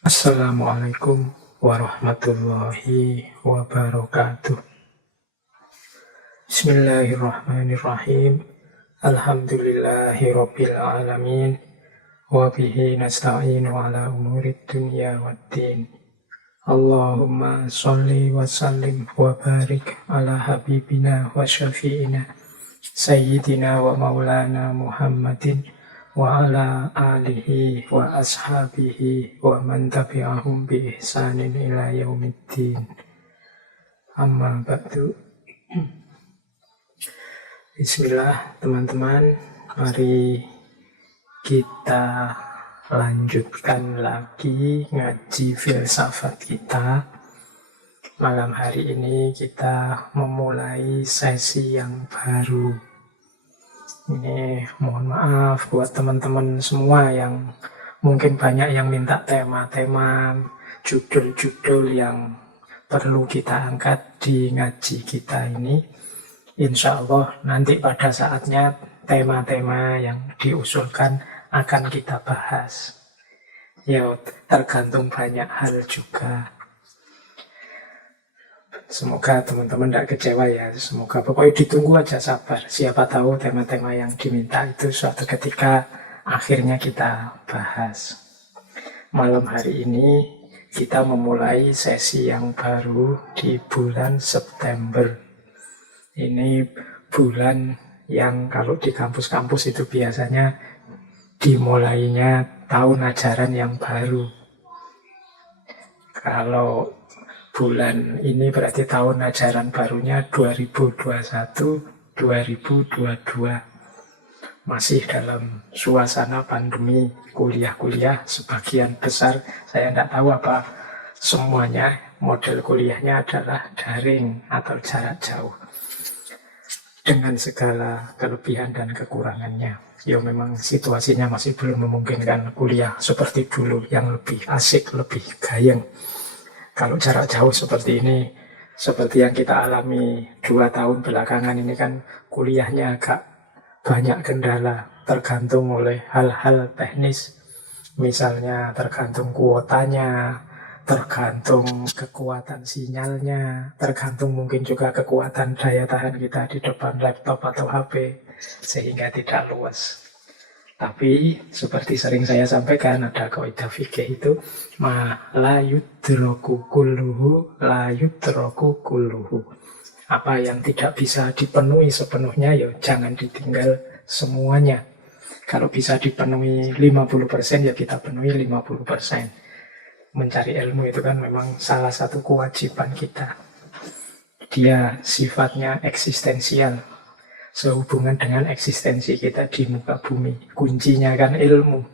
Assalamualaikum warahmatullahi wabarakatuh. Bismillahirrahmanirrahim. Alhamdulillahirabbil alamin. Wa bihi nasta'inu ala umurid dunya waddin. Allahumma sholli wa sallim wa barik ala habibina wa syafi'ina Sayyidina wa maulana Muhammadin wa ala alihi wa ashabihi wa man tabi'ahum bi ihsanin ila yaumiddin. Amma ba'du. Bismillah teman-teman, mari kita lanjutkan lagi ngaji filsafat kita. Malam hari ini kita memulai sesi yang baru. Ini mohon maaf buat teman-teman semua yang mungkin banyak yang minta tema-tema, judul-judul yang perlu kita angkat di ngaji kita ini. Insya Allah nanti pada saatnya tema-tema yang diusulkan akan kita bahas. Ya tergantung banyak hal juga. Semoga teman-teman tidak kecewa ya. Semoga pokoknya ditunggu aja, sabar. Siapa tahu tema-tema yang diminta itu suatu ketika akhirnya kita bahas. Malam hari ini kita memulai sesi yang baru di bulan September. Ini bulan yang kalau di kampus-kampus itu biasanya dimulainya tahun ajaran yang baru. Kalau bulan ini berarti tahun ajaran barunya 2021-2022. Masih dalam suasana pandemi, kuliah-kuliah sebagian besar, saya tidak tahu apa semuanya, model kuliahnya adalah daring atau jarak jauh. Dengan segala kelebihan dan kekurangannya. Ya memang situasinya masih belum memungkinkan kuliah seperti dulu yang lebih asik, lebih gayeng. Kalau jarak jauh seperti ini, seperti yang kita alami 2 tahun belakangan ini kan kuliahnya agak banyak kendala, tergantung oleh hal-hal teknis. Misalnya tergantung kuotanya, tergantung kekuatan sinyalnya, tergantung mungkin juga kekuatan daya tahan kita di depan laptop atau HP, sehingga tidak luas. Tapi seperti sering saya sampaikan, ada kaidah fikih itu ma la yudraku kulluhu la yudraku kulluhu. Apa yang tidak bisa dipenuhi sepenuhnya ya jangan ditinggal semuanya. Kalau bisa dipenuhi 50% ya kita penuhi 50%. Mencari ilmu itu kan memang salah satu kewajiban kita. Dia sifatnya eksistensial, sehubungan dengan eksistensi kita di muka bumi. Kuncinya kan ilmu.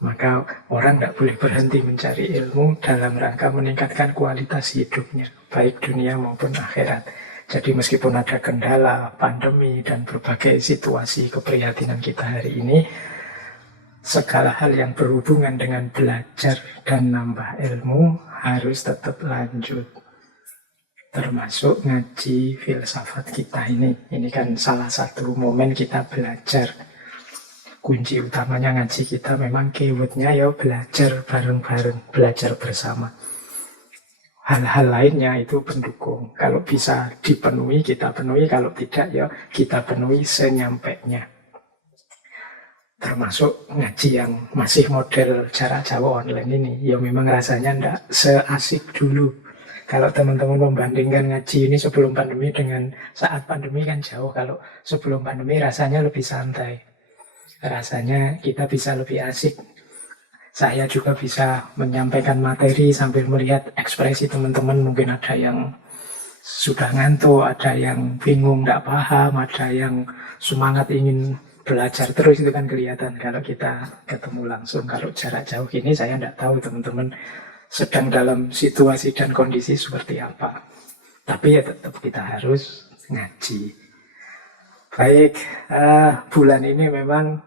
Maka orang tidak boleh berhenti mencari ilmu dalam rangka meningkatkan kualitas hidupnya, baik dunia maupun akhirat. Jadi meskipun ada kendala, pandemi, dan berbagai situasi keprihatinan kita hari ini, segala hal yang berhubungan dengan belajar dan nambah ilmu harus tetap lanjut. Termasuk ngaji filsafat kita ini. Ini kan salah satu momen kita belajar. Kunci utamanya ngaji kita memang keywordnya ya belajar bareng-bareng, belajar bersama. Hal-hal lainnya itu pendukung. Kalau bisa dipenuhi, kita penuhi. Kalau tidak ya kita penuhi senyampainya. Termasuk ngaji yang masih model jarak jauh online ini. Ya memang rasanya tidak seasik dulu. Kalau teman-teman membandingkan ngaji ini sebelum pandemi dengan saat pandemi kan jauh. Kalau sebelum pandemi rasanya lebih santai. Rasanya kita bisa lebih asik. Saya juga bisa menyampaikan materi sambil melihat ekspresi teman-teman. Mungkin ada yang sudah ngantuk, ada yang bingung, tidak paham, ada yang semangat ingin belajar terus. Itu kan kelihatan kalau kita ketemu langsung. Kalau jarak jauh ini saya tidak tahu teman-teman sedang dalam situasi dan kondisi seperti apa. Tapi ya tetap kita harus ngaji. Baik, bulan ini memang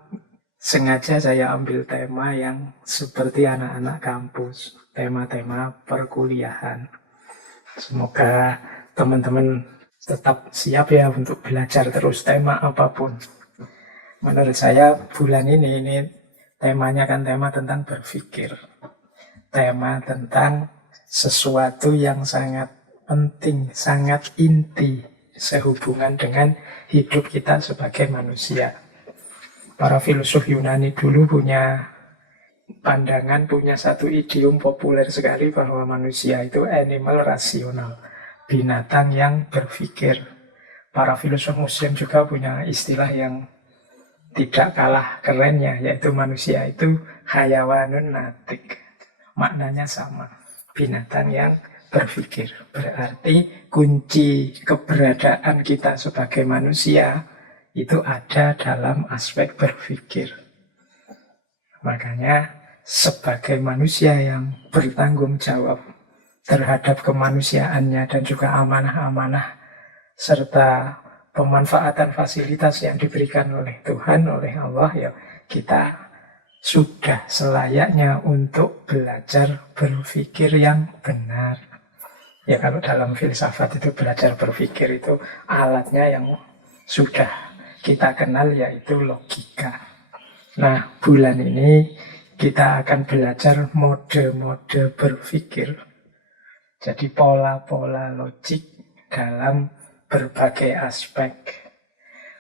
sengaja saya ambil tema yang seperti anak-anak kampus. Tema-tema perkuliahan. Semoga teman-teman tetap siap ya untuk belajar terus tema apapun. Menurut saya bulan ini temanya kan tema tentang berpikir. tema tentang sesuatu yang sangat penting, sangat inti sehubungan dengan hidup kita sebagai manusia. Para filsuf Yunani dulu punya pandangan, punya satu idiom populer sekali bahwa manusia itu animal rasional, binatang yang berpikir. Para filsuf Muslim juga punya istilah yang tidak kalah kerennya, yaitu manusia itu hayawanun natik. Maknanya sama, binatang yang berpikir. Berarti kunci keberadaan kita sebagai manusia itu ada dalam aspek berpikir. Makanya sebagai manusia yang bertanggung jawab terhadap kemanusiaannya dan juga amanah-amanah serta pemanfaatan fasilitas yang diberikan oleh Tuhan, oleh Allah, ya kita sudah selayaknya untuk belajar berpikir yang benar. Ya kalau dalam filsafat itu belajar berpikir itu alatnya yang sudah kita kenal, yaitu logika. Nah, bulan ini kita akan belajar mode-mode berpikir. Jadi pola-pola logik dalam berbagai aspek.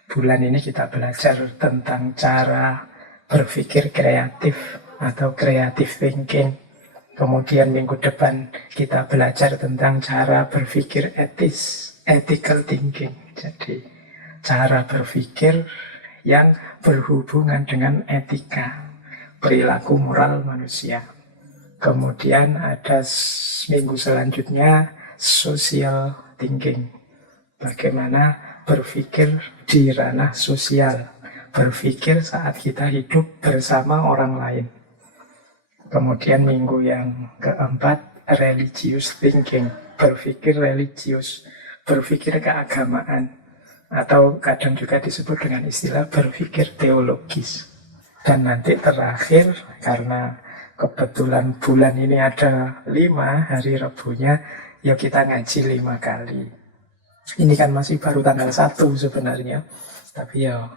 Bulan ini kita belajar tentang cara berpikir kreatif atau creative thinking. Kemudian minggu depan kita belajar tentang cara berpikir etis, ethical thinking. Jadi cara berpikir yang berhubungan dengan etika, perilaku moral manusia. Kemudian ada minggu selanjutnya social thinking. Bagaimana berpikir di ranah sosial, berpikir saat kita hidup bersama orang lain. Kemudian minggu yang keempat, religious thinking, berpikir religius, berpikir keagamaan, atau kadang juga disebut dengan istilah berpikir teologis. Dan nanti terakhir, karena kebetulan bulan ini ada 5 hari Rebunya, ya kita ngaji 5 kali. Ini kan masih baru tanggal 1 sebenarnya, tapi ya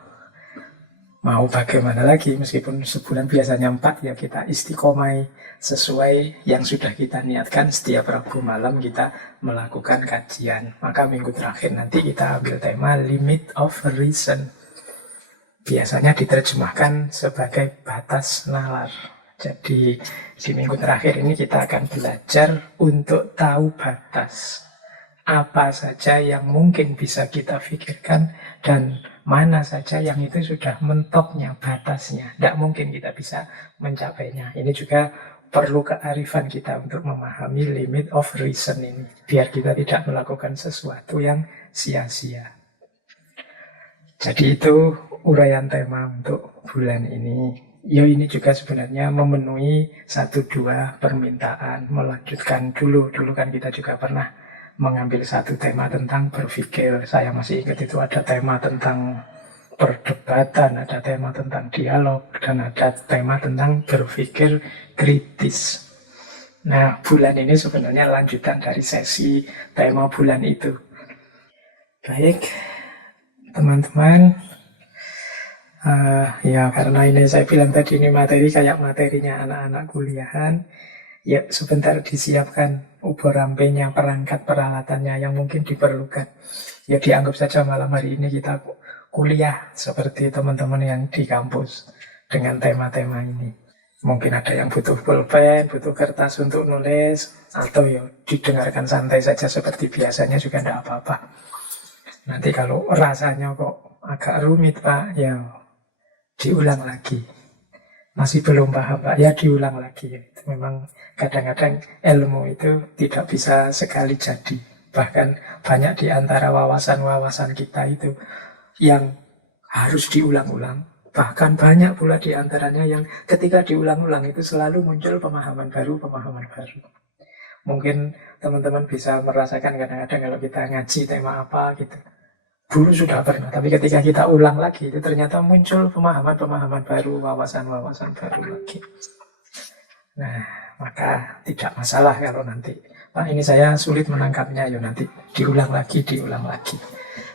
mau bagaimana lagi, meskipun sebulan biasanya 4, ya kita istiqomai sesuai yang sudah kita niatkan. Setiap Rabu malam kita melakukan kajian. Maka minggu terakhir nanti kita ambil tema limit of reason. Biasanya diterjemahkan sebagai batas nalar. Jadi di minggu terakhir ini kita akan belajar untuk tahu batas. Apa saja yang mungkin bisa kita pikirkan dan mana saja yang itu sudah mentoknya, batasnya. Tidak mungkin kita bisa mencapainya. Ini juga perlu kearifan kita untuk memahami limit of reason ini. Biar kita tidak melakukan sesuatu yang sia-sia. Jadi itu uraian tema untuk bulan ini. Ya ini juga sebenarnya memenuhi 1-2 permintaan. Melanjutkan dulu kan kita juga pernah mengambil satu tema tentang berpikir. Saya masih ingat itu ada tema tentang perdebatan, ada tema tentang dialog, dan ada tema tentang berpikir kritis. Nah, bulan ini sebenarnya lanjutan dari sesi tema bulan itu. Baik, teman-teman. Ya karena ini saya bilang tadi ini materi kayak materinya anak-anak kuliahan. Ya sebentar disiapkan ubur rampenya, perangkat peralatannya yang mungkin diperlukan. Ya dianggap saja malam hari ini kita kuliah seperti teman-teman yang di kampus dengan tema-tema ini. Mungkin ada yang butuh pulpen, butuh kertas untuk nulis, atau ya didengarkan santai saja seperti biasanya juga tidak apa-apa. Nanti kalau rasanya kok agak rumit Pak, ya diulang lagi. Masih belum paham Pak, ya diulang lagi. Memang kadang-kadang ilmu itu tidak bisa sekali jadi. Bahkan banyak di antara wawasan-wawasan kita itu yang harus diulang-ulang. Bahkan banyak pula di antaranya yang ketika diulang-ulang itu selalu muncul pemahaman baru. Mungkin teman-teman bisa merasakan kadang-kadang kalau kita ngaji tema apa gitu. Dulu sudah pernah, tapi ketika kita ulang lagi itu ternyata muncul pemahaman-pemahaman baru, wawasan-wawasan baru lagi. Nah, maka tidak masalah kalau nanti Pak ini saya sulit menangkapnya, ya nanti diulang lagi.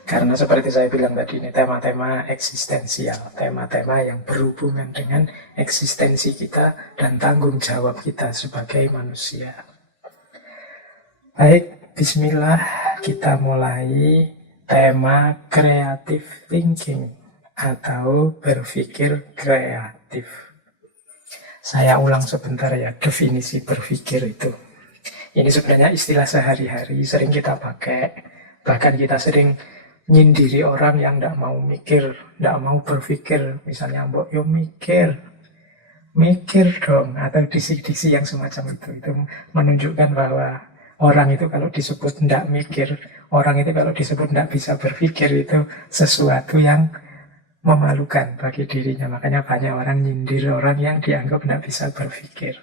Karena seperti saya bilang tadi, ini tema-tema eksistensial, tema-tema yang berhubungan dengan eksistensi kita dan tanggung jawab kita sebagai manusia. Baik, bismillah, kita mulai tema creative thinking atau berpikir kreatif. Saya ulang sebentar ya, definisi berpikir itu. Ini sebenarnya istilah sehari-hari, sering kita pakai. Bahkan kita sering nyindiri orang yang tidak mau mikir, tidak mau berpikir. Misalnya, mbok yo mikir dong, atau diksi-diksi yang semacam itu. Itu menunjukkan bahwa orang itu kalau disebut tidak mikir, orang itu kalau disebut tidak bisa berpikir, itu sesuatu yang memalukan bagi dirinya. Makanya banyak orang nyindir orang yang dianggap tidak bisa berpikir.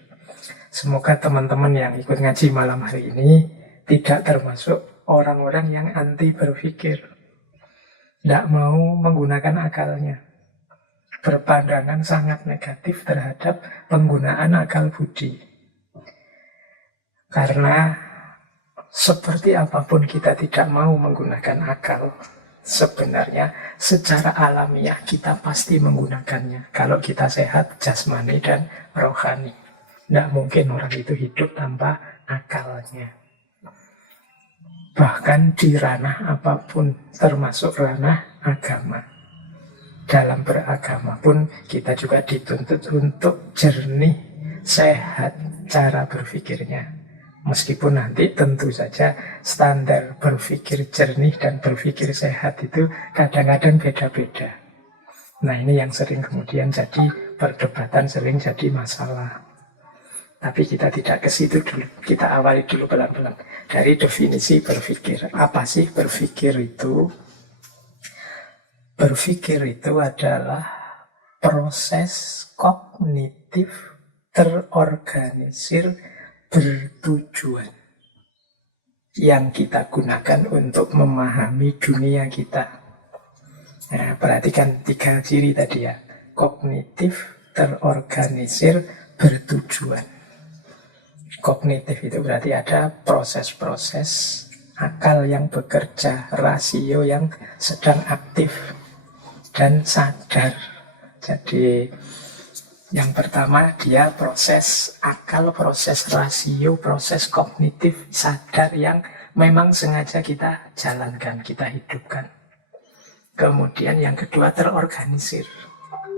Semoga teman-teman yang ikut ngaji malam hari ini tidak termasuk orang-orang yang anti berpikir, tidak mau menggunakan akalnya, berpandangan sangat negatif terhadap penggunaan akal budi. Karena seperti apapun kita tidak mau menggunakan akal, sebenarnya secara alamiah kita pasti menggunakannya. Kalau kita sehat jasmani dan rohani, tidak mungkin orang itu hidup tanpa akalnya. Bahkan di ranah apapun, termasuk ranah agama. Dalam beragama pun kita juga dituntut untuk jernih, sehat cara berpikirnya. Meskipun nanti tentu saja standar berpikir jernih dan berpikir sehat itu kadang-kadang beda-beda. Nah, ini yang sering kemudian jadi perdebatan, sering jadi masalah. Tapi kita tidak ke situ dulu. Kita awali dulu pelan-pelan dari definisi berpikir. Apa sih berpikir itu? Berpikir itu adalah proses kognitif terorganisir bertujuan yang kita gunakan untuk memahami dunia kita. Nah, perhatikan 3 ciri tadi ya. Kognitif, terorganisir, bertujuan. Kognitif itu berarti ada proses-proses akal yang bekerja, rasio yang sedang aktif dan sadar. Jadi yang pertama dia proses akal, proses rasio, proses kognitif sadar yang memang sengaja kita jalankan, kita hidupkan. Kemudian yang kedua terorganisir.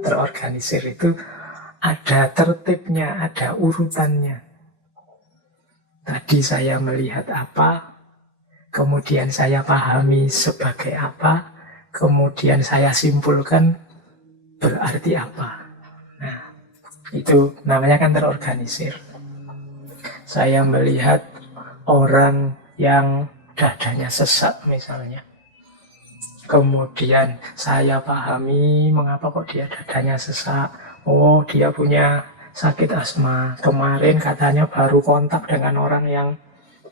Terorganisir itu ada tertibnya, ada urutannya. Tadi saya melihat apa, kemudian saya pahami sebagai apa, kemudian saya simpulkan berarti apa. Nah, itu namanya kan terorganisir. Saya melihat orang yang dadanya sesak misalnya. Kemudian saya pahami mengapa kok dia dadanya sesak. Oh, dia punya sakit asma. Kemarin katanya baru kontak dengan orang yang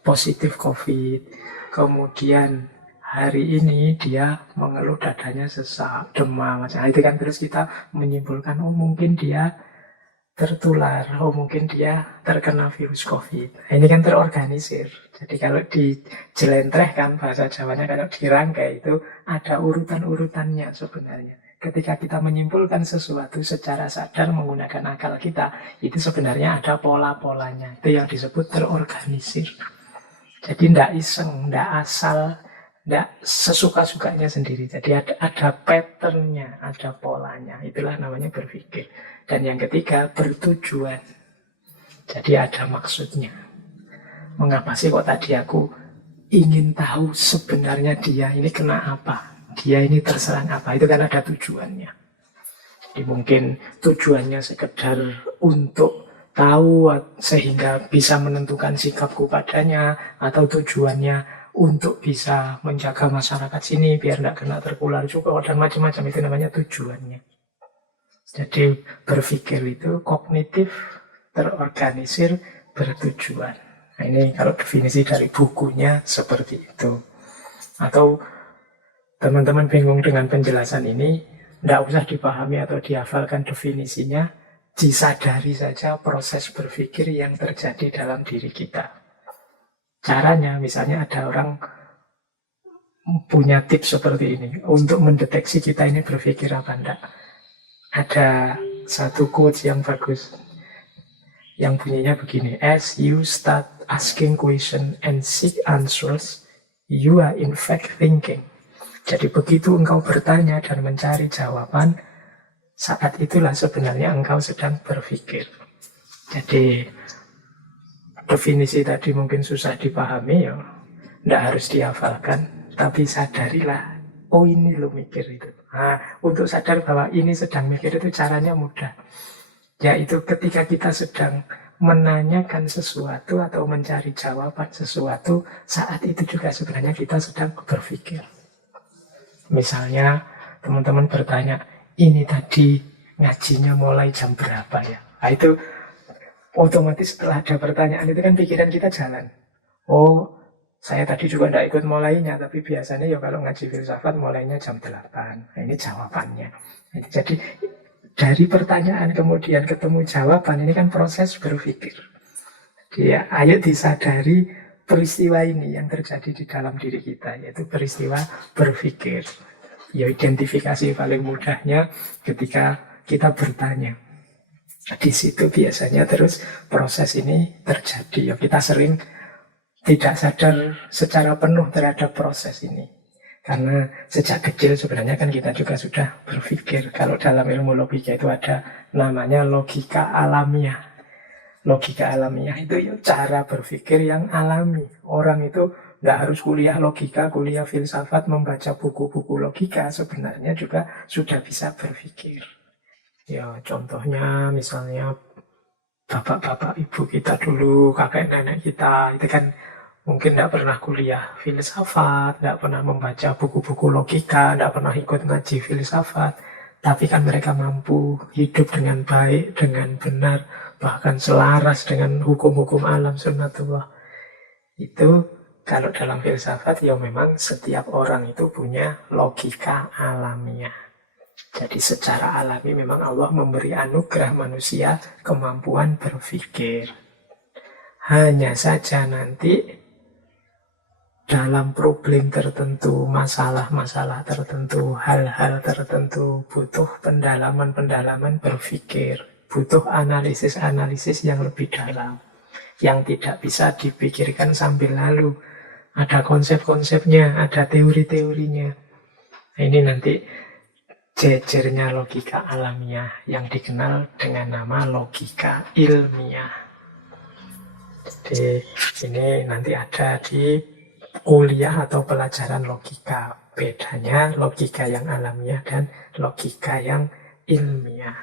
positif COVID. Kemudian hari ini dia mengeluh dadanya sesak, demam. Nah, itu kan terus kita menyimpulkan, oh mungkin dia tertular, oh mungkin dia terkena virus COVID. Nah, ini kan terorganisir. Jadi kalau dijelentrehkan bahasa Jawanya, kalau dirangkai itu ada urutan-urutannya sebenarnya. Ketika kita menyimpulkan sesuatu secara sadar menggunakan akal kita, itu sebenarnya ada pola-polanya. Itu yang disebut terorganisir. Jadi tidak iseng, tidak asal, tidak sesuka-sukanya sendiri. Jadi ada patternnya, ada polanya. Itulah namanya berpikir. Dan yang ketiga, bertujuan. Jadi ada maksudnya. Mengapa sih kok tadi aku ingin tahu sebenarnya dia ini kena apa? Dia ini terserang apa? Itu kan ada tujuannya. Jadi mungkin tujuannya sekedar untuk tahu sehingga bisa menentukan sikapku padanya, atau tujuannya untuk bisa menjaga masyarakat sini biar tidak kena tertular juga, dan macam-macam. Itu namanya tujuannya. Jadi berpikir itu kognitif, terorganisir, bertujuan. Nah, ini kalau definisi dari bukunya seperti itu. Atau teman-teman bingung dengan penjelasan ini, tidak usah dipahami atau dihafalkan definisinya, disadari saja proses berpikir yang terjadi dalam diri kita. Caranya, misalnya ada orang punya tips seperti ini untuk mendeteksi kita ini berpikir apa enggak. Ada satu quotes yang bagus yang bunyinya begini: as you start asking question and seek answers, you are in fact thinking. Jadi begitu engkau bertanya dan mencari jawaban, saat itulah sebenarnya engkau sedang berpikir. Jadi definisi tadi mungkin susah dipahami, ya tidak harus dihafalkan, tapi sadarilah, oh ini lo mikir itu. Nah, untuk sadar bahwa ini sedang mikir itu caranya mudah, yaitu ketika kita sedang menanyakan sesuatu atau mencari jawaban sesuatu, saat itu juga sebenarnya kita sedang berpikir. Misalnya teman-teman bertanya, ini tadi ngajinya mulai jam berapa ya? Nah, itu otomatis setelah ada pertanyaan itu kan pikiran kita jalan. Oh, saya tadi juga tidak ikut mulainya, tapi biasanya ya kalau ngaji filsafat mulainya jam 8. Nah, ini jawabannya. Jadi dari pertanyaan kemudian ketemu jawaban, ini kan proses berpikir. Jadi ya, ayo disadari peristiwa ini yang terjadi di dalam diri kita, yaitu peristiwa berpikir. Ya, identifikasi paling mudahnya ketika kita bertanya. Di situ biasanya terus proses ini terjadi. Ya, kita sering tidak sadar secara penuh terhadap proses ini. Karena sejak kecil sebenarnya kan kita juga sudah berpikir. Kalau dalam ilmu logika itu ada namanya logika alamiah. Logika alamiah itu ya cara berpikir yang alami. Orang itu tidak harus kuliah logika, kuliah filsafat, membaca buku-buku logika. Sebenarnya juga sudah bisa berpikir. Ya contohnya misalnya bapak-bapak ibu kita dulu, kakek nenek kita, itu kan mungkin tidak pernah kuliah filsafat, tidak pernah membaca buku-buku logika, tidak pernah ikut ngaji filsafat. Tapi kan mereka mampu hidup dengan baik, dengan benar, bahkan selaras dengan hukum-hukum alam sunnatullah. Itu kalau dalam filsafat ya memang setiap orang itu punya logika alamiah. Jadi secara alami memang Allah memberi anugerah manusia kemampuan berpikir. Hanya saja nanti dalam problem tertentu, masalah-masalah tertentu, hal-hal tertentu butuh pendalaman-pendalaman berpikir, butuh analisis-analisis yang lebih dalam, yang tidak bisa dipikirkan sambil lalu. Ada konsep-konsepnya, ada teori-teorinya. Nah, ini nanti jejernya logika alamiah yang dikenal dengan nama logika ilmiah. Jadi ini nanti ada di kuliah atau pelajaran logika. Bedanya logika yang alamiah dan logika yang ilmiah.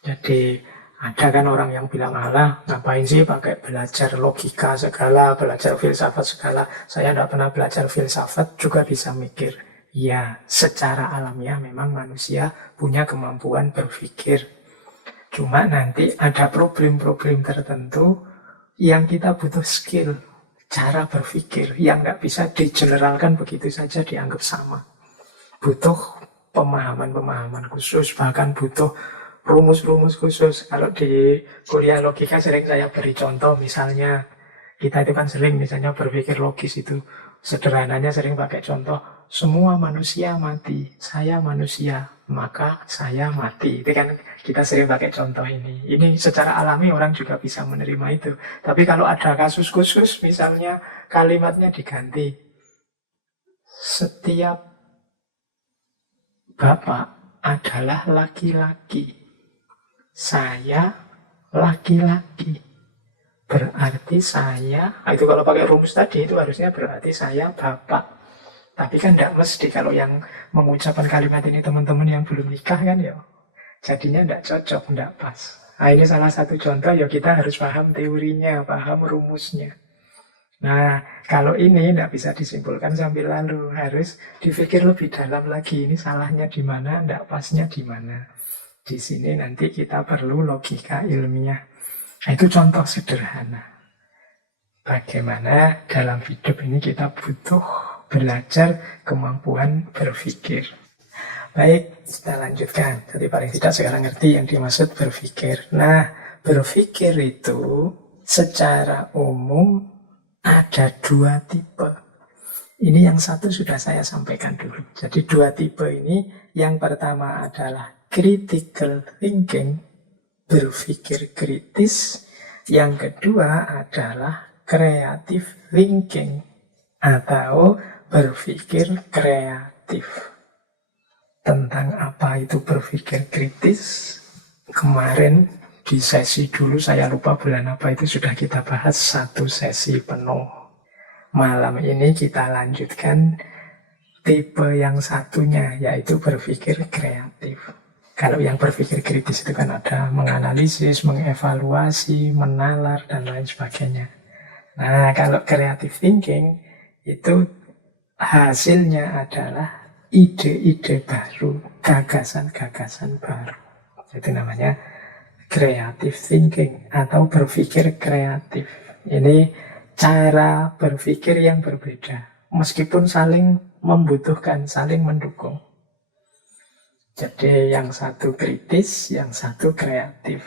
Jadi ada kan orang yang bilang, alah ngapain sih pakai belajar logika segala, belajar filsafat segala. Saya tidak pernah belajar filsafat juga bisa mikir. Ya, secara alamiah memang manusia punya kemampuan berpikir. Cuma nanti ada problem-problem tertentu yang kita butuh skill, cara berpikir yang nggak bisa digeneralkan begitu saja dianggap sama. Butuh pemahaman-pemahaman khusus, bahkan butuh rumus-rumus khusus. Kalau di kuliah logika sering saya beri contoh, misalnya kita itu kan sering misalnya berpikir logis itu. Sederhananya sering pakai contoh, semua manusia mati, saya manusia, maka saya mati. Itu kan kita sering pakai contoh ini. Ini secara alami orang juga bisa menerima itu. Tapi kalau ada kasus khusus, misalnya kalimatnya diganti. Setiap bapak adalah laki-laki. Saya laki-laki. Berarti saya, itu kalau pakai rumus tadi, itu harusnya berarti saya bapak. Tapi kan tidak mesti kalau yang mengucapkan kalimat ini teman-teman yang belum nikah kan ya. Jadinya tidak cocok, tidak pas. Nah ini salah satu contoh ya, kita harus paham teorinya, paham rumusnya. Nah kalau ini tidak bisa disimpulkan sambil lalu, harus dipikir lebih dalam lagi. Ini salahnya di mana, tidak pasnya di mana. Di sini nanti kita perlu logika ilmiah. Nah, itu contoh sederhana. Bagaimana dalam hidup ini kita butuh belajar kemampuan berpikir. Baik, kita lanjutkan. Jadi paling tidak sekarang ngerti yang dimaksud berpikir. Nah, berpikir itu secara umum ada dua tipe. Ini yang satu sudah saya sampaikan dulu. Jadi dua tipe ini, yang pertama adalah critical thinking, berpikir kritis. Yang kedua adalah creative thinking, atau berpikir kreatif. Tentang apa itu berpikir kritis, kemarin di sesi dulu, saya lupa bulan apa itu, sudah kita bahas satu sesi penuh. Malam ini kita lanjutkan tipe yang satunya, yaitu berpikir kreatif. Kalau yang berpikir kritis itu kan ada menganalisis, mengevaluasi, menalar, dan lain sebagainya. Nah, kalau creative thinking itu hasilnya adalah ide-ide baru, gagasan-gagasan baru. Itu namanya creative thinking atau berpikir kreatif. Ini cara berpikir yang berbeda, meskipun saling membutuhkan, saling mendukung. Jadi yang satu kritis, yang satu kreatif.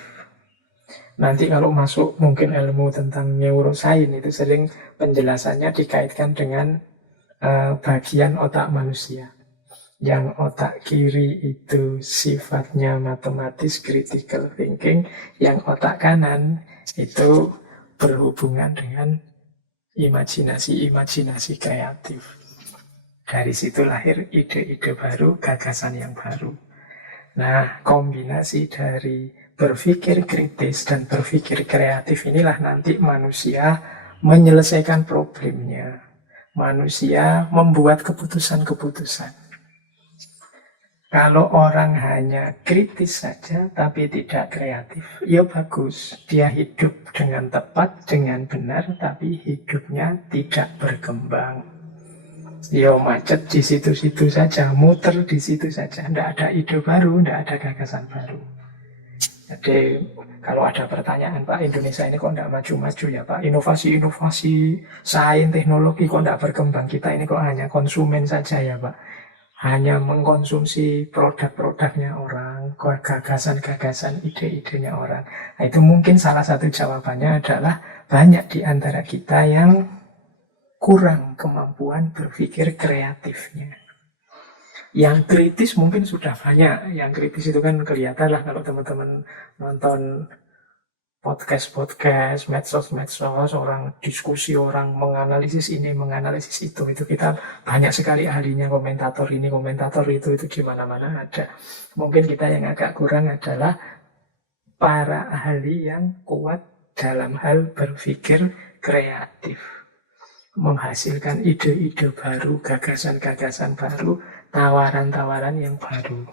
Nanti kalau masuk mungkin ilmu tentang neuroscience itu sering penjelasannya dikaitkan dengan bagian otak manusia. Yang otak kiri itu sifatnya matematis, critical thinking. Yang otak kanan itu berhubungan dengan imajinasi kreatif. Dari situ lahir ide-ide baru, gagasan yang baru. Nah, kombinasi dari berpikir kritis dan berpikir kreatif inilah nanti manusia menyelesaikan problemnya. Manusia membuat keputusan-keputusan. Kalau orang hanya kritis saja tapi tidak kreatif, ya bagus. Dia hidup dengan tepat, dengan benar, tapi hidupnya tidak berkembang. Ya macet di situ-situ saja, muter di situ saja. Tidak ada ide baru, tidak ada gagasan baru. Jadi kalau ada pertanyaan, Pak, Indonesia ini kok tidak maju-maju ya Pak? Inovasi-inovasi, sains, teknologi kok tidak berkembang? Kita ini kok hanya konsumen saja ya Pak? Hanya mengkonsumsi produk-produknya orang, gagasan-gagasan, ide-idenya orang. Nah, itu mungkin salah satu jawabannya adalah banyak di antara kita yang kurang kemampuan berpikir kreatifnya. Yang kritis mungkin sudah banyak. Yang kritis itu kan kelihatan lah kalau teman-teman nonton podcast, medsos, orang diskusi, orang menganalisis ini, menganalisis itu kita banyak sekali ahlinya, komentator ini, komentator itu di mana-mana ada. Mungkin kita yang agak kurang adalah para ahli yang kuat dalam hal berpikir kreatif, menghasilkan ide-ide baru, gagasan-gagasan baru, tawaran-tawaran yang baru.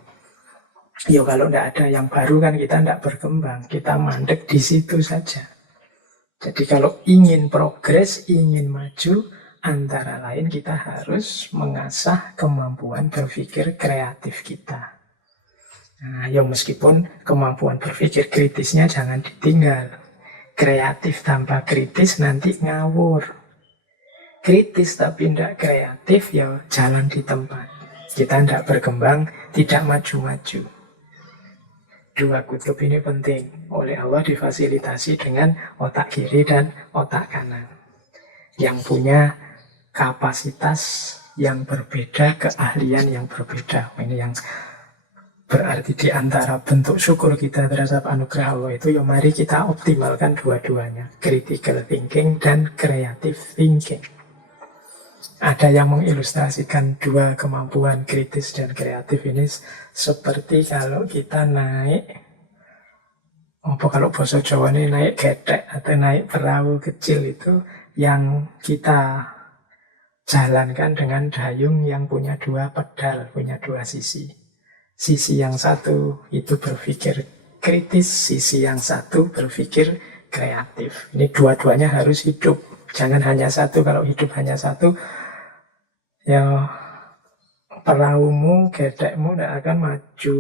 Ya kalau tidak ada yang baru kan kita tidak berkembang, kita mandek di situ saja. Jadi kalau ingin progres, ingin maju, antara lain kita harus mengasah kemampuan berpikir kreatif kita. Nah, ya meskipun kemampuan berpikir kritisnya jangan ditinggal. Kreatif tanpa kritis nanti ngawur. Kritis tapi tidak kreatif, ya jalan di tempat. Kita tidak berkembang, tidak maju-maju. Dua kutub ini penting. Oleh Allah difasilitasi dengan otak kiri dan otak kanan. Yang punya kapasitas yang berbeda, keahlian yang berbeda. Ini yang berarti di antara bentuk syukur kita terhadap anugerah Allah itu, ya mari kita optimalkan dua-duanya. Critical thinking dan creative thinking. Ada yang mengilustrasikan dua kemampuan kritis dan kreatif ini seperti kalau kita naik, kalau bahasa Jawa ini naik getek atau naik perahu kecil itu, yang kita jalankan dengan dayung yang punya dua pedal, punya dua sisi. Sisi yang satu itu berpikir kritis, sisi yang satu berpikir kreatif. Ini dua-duanya harus hidup. Jangan hanya satu. Kalau hidup hanya satu, ya perahumu, gedekmu tidak akan maju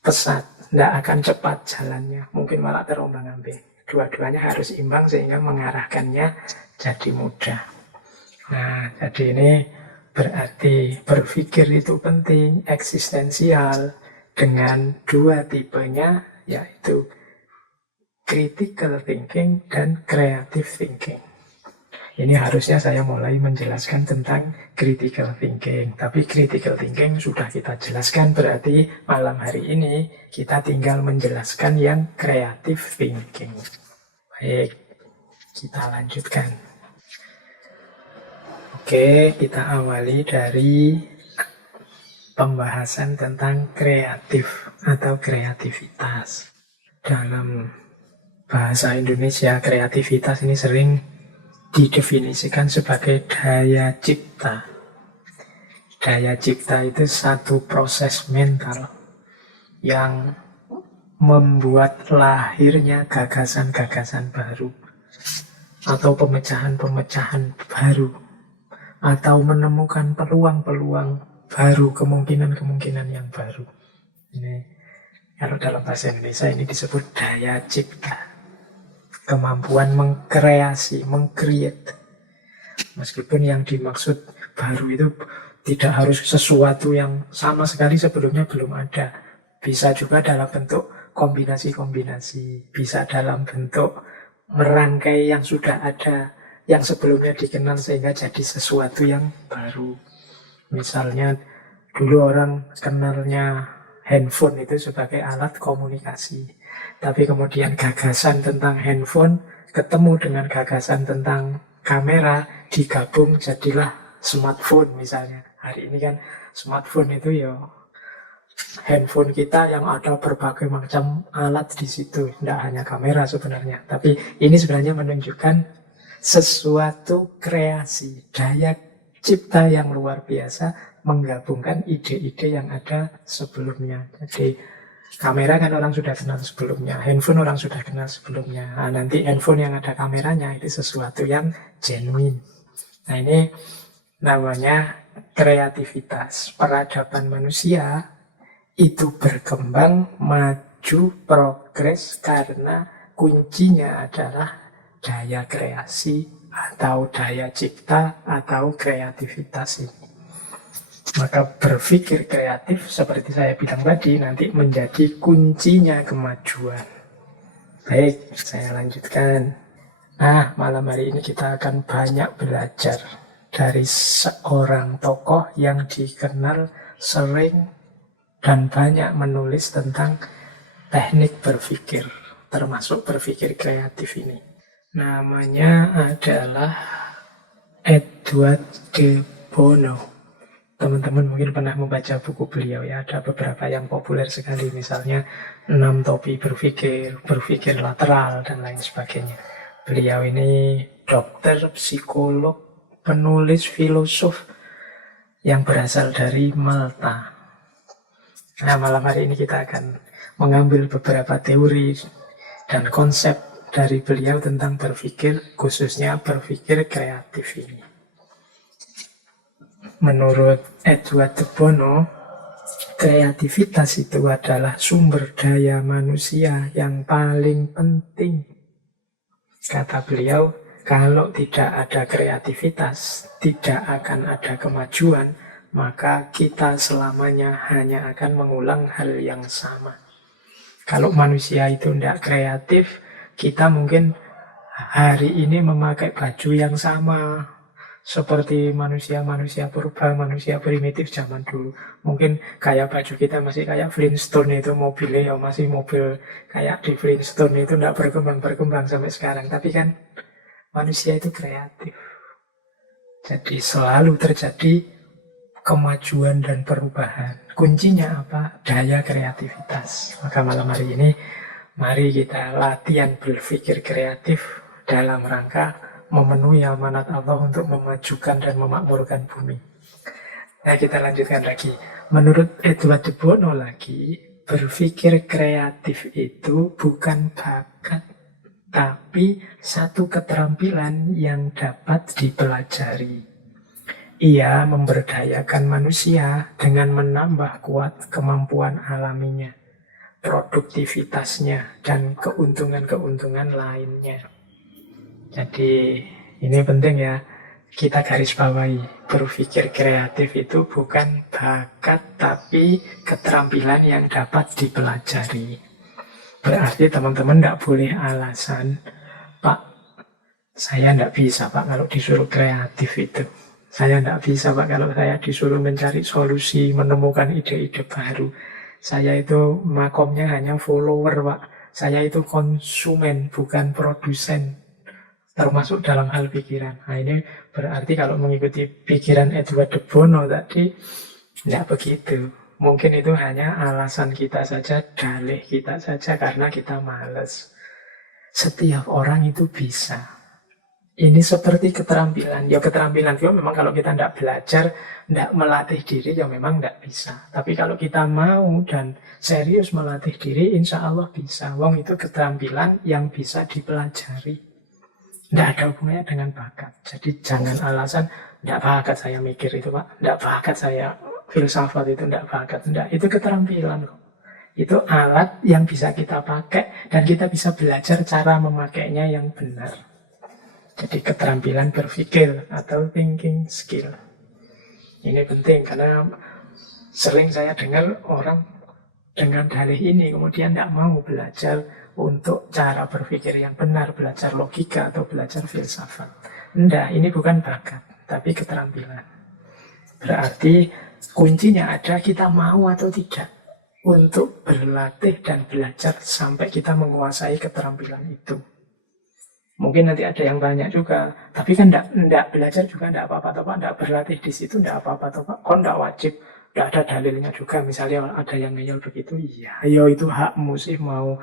pesat, tidak akan cepat jalannya, mungkin malah terombang-ambing. Dua-duanya harus imbang sehingga mengarahkannya jadi mudah. Nah, jadi ini berarti berpikir itu penting, eksistensial, dengan dua tipenya, yaitu critical thinking dan creative thinking. Ini harusnya saya mulai menjelaskan tentang critical thinking. Tapi critical thinking sudah kita jelaskan, berarti malam hari ini kita tinggal menjelaskan yang creative thinking. Baik, kita lanjutkan. Oke, kita awali dari pembahasan tentang kreatif atau kreativitas. Dalam bahasa Indonesia, kreativitas ini sering didefinisikan sebagai daya cipta. Daya cipta itu satu proses mental yang membuat lahirnya gagasan-gagasan baru atau pemecahan-pemecahan baru atau menemukan peluang-peluang baru, kemungkinan-kemungkinan yang baru. Ini kalau dalam bahasa Indonesia ini disebut daya cipta. Kemampuan mengkreasi, mengcreate. Meskipun yang dimaksud baru itu tidak harus sesuatu yang sama sekali sebelumnya belum ada. Bisa juga dalam bentuk kombinasi-kombinasi. Bisa dalam bentuk merangkai yang sudah ada, yang sebelumnya dikenal sehingga jadi sesuatu yang baru. Misalnya dulu orang kenalnya handphone itu sebagai alat komunikasi. Tapi kemudian gagasan tentang handphone ketemu dengan gagasan tentang kamera, digabung jadilah smartphone misalnya. Hari ini kan smartphone itu ya handphone kita yang ada berbagai macam alat di situ. Tidak hanya kamera sebenarnya. Tapi ini sebenarnya menunjukkan sesuatu kreasi, daya cipta yang luar biasa menggabungkan ide-ide yang ada sebelumnya. Jadi kamera kan orang sudah kenal sebelumnya, handphone orang sudah kenal sebelumnya. Nah, nanti handphone yang ada kameranya itu sesuatu yang genuine. Nah, ini namanya kreativitas. Peradaban manusia itu berkembang, maju, progres karena kuncinya adalah daya kreasi atau daya cipta atau kreativitas ini. Maka berpikir kreatif seperti saya bilang tadi nanti menjadi kuncinya kemajuan. Baik, saya lanjutkan. Nah, malam hari ini kita akan banyak belajar dari seorang tokoh yang dikenal sering dan banyak menulis tentang teknik berpikir, termasuk berpikir kreatif ini. Namanya adalah Edward de Bono. Teman-teman mungkin pernah membaca buku beliau ya, ada beberapa yang populer sekali, misalnya 6 topi berpikir, berpikir lateral, dan lain sebagainya. Beliau ini dokter, psikolog, penulis, filosof yang berasal dari Malta. Nah, malam hari ini kita akan mengambil beberapa teori dan konsep dari beliau tentang berpikir, khususnya berpikir kreatif ini. Menurut Edward de Bono, kreativitas itu adalah sumber daya manusia yang paling penting. Kata beliau, kalau tidak ada kreativitas, tidak akan ada kemajuan, maka kita selamanya hanya akan mengulang hal yang sama. Kalau manusia itu tidak kreatif, kita mungkin hari ini memakai baju yang sama, seperti manusia-manusia purba, manusia primitif zaman dulu. Mungkin kayak baju kita masih kayak Flintstone itu, mobilnya ya masih mobil kayak di Flintstone itu, tidak berkembang-berkembang sampai sekarang. Tapi kan manusia itu kreatif. Jadi selalu terjadi kemajuan dan perubahan. Kuncinya apa? Daya kreativitas. Maka malam hari ini, mari kita latihan berpikir kreatif dalam rangka memenuhi amanat Allah untuk memajukan dan memakmurkan bumi. Nah, kita lanjutkan lagi. Menurut Edward de Bono lagi, berpikir kreatif itu bukan bakat, tapi satu keterampilan yang dapat dipelajari. Ia memberdayakan manusia dengan menambah kuat kemampuan alaminya, produktivitasnya, dan keuntungan-keuntungan lainnya. Jadi ini penting ya, kita garis bawahi. Berpikir kreatif itu bukan bakat, tapi keterampilan yang dapat dipelajari. Berarti teman-teman tidak boleh alasan, Pak, Saya tidak bisa Pak kalau disuruh kreatif itu. Saya tidak bisa Pak kalau saya disuruh mencari solusi, menemukan ide-ide baru. Saya itu makomnya hanya follower Pak. Saya itu konsumen, bukan produsen. Termasuk dalam hal pikiran. Nah ini berarti kalau mengikuti pikiran Edward de Bono tadi, tidak begitu. Mungkin itu hanya alasan kita saja, dalih kita saja karena kita malas. Setiap orang itu bisa. Ini seperti keterampilan. Ya keterampilan itu memang kalau kita tidak belajar, tidak melatih diri, ya memang tidak bisa. Tapi kalau kita mau dan serius melatih diri, insya Allah bisa. Wong itu keterampilan yang bisa dipelajari. Tidak ada hubungannya dengan bakat. Jadi jangan alasan, tidak bakat saya mikir itu Pak. Tidak bakat saya filsafat itu, tidak bakat. Tidak, itu keterampilan kok. Itu alat yang bisa kita pakai dan kita bisa belajar cara memakainya yang benar. Jadi keterampilan berpikir atau thinking skill. Ini penting karena sering saya dengar orang dengan dalih ini kemudian tidak mau belajar untuk cara berpikir yang benar, belajar logika atau belajar filsafat. Tidak, ini bukan bakat, tapi keterampilan. Berarti kuncinya ada kita mau atau tidak untuk berlatih dan belajar sampai kita menguasai keterampilan itu. Mungkin nanti ada yang banyak juga, tapi kan tidak belajar juga tidak apa-apa, tidak berlatih di situ tidak apa-apa, kok tidak wajib, tidak ada dalilnya juga. Misalnya ada yang ngeyel begitu, iya, ayo itu hakmu sih mau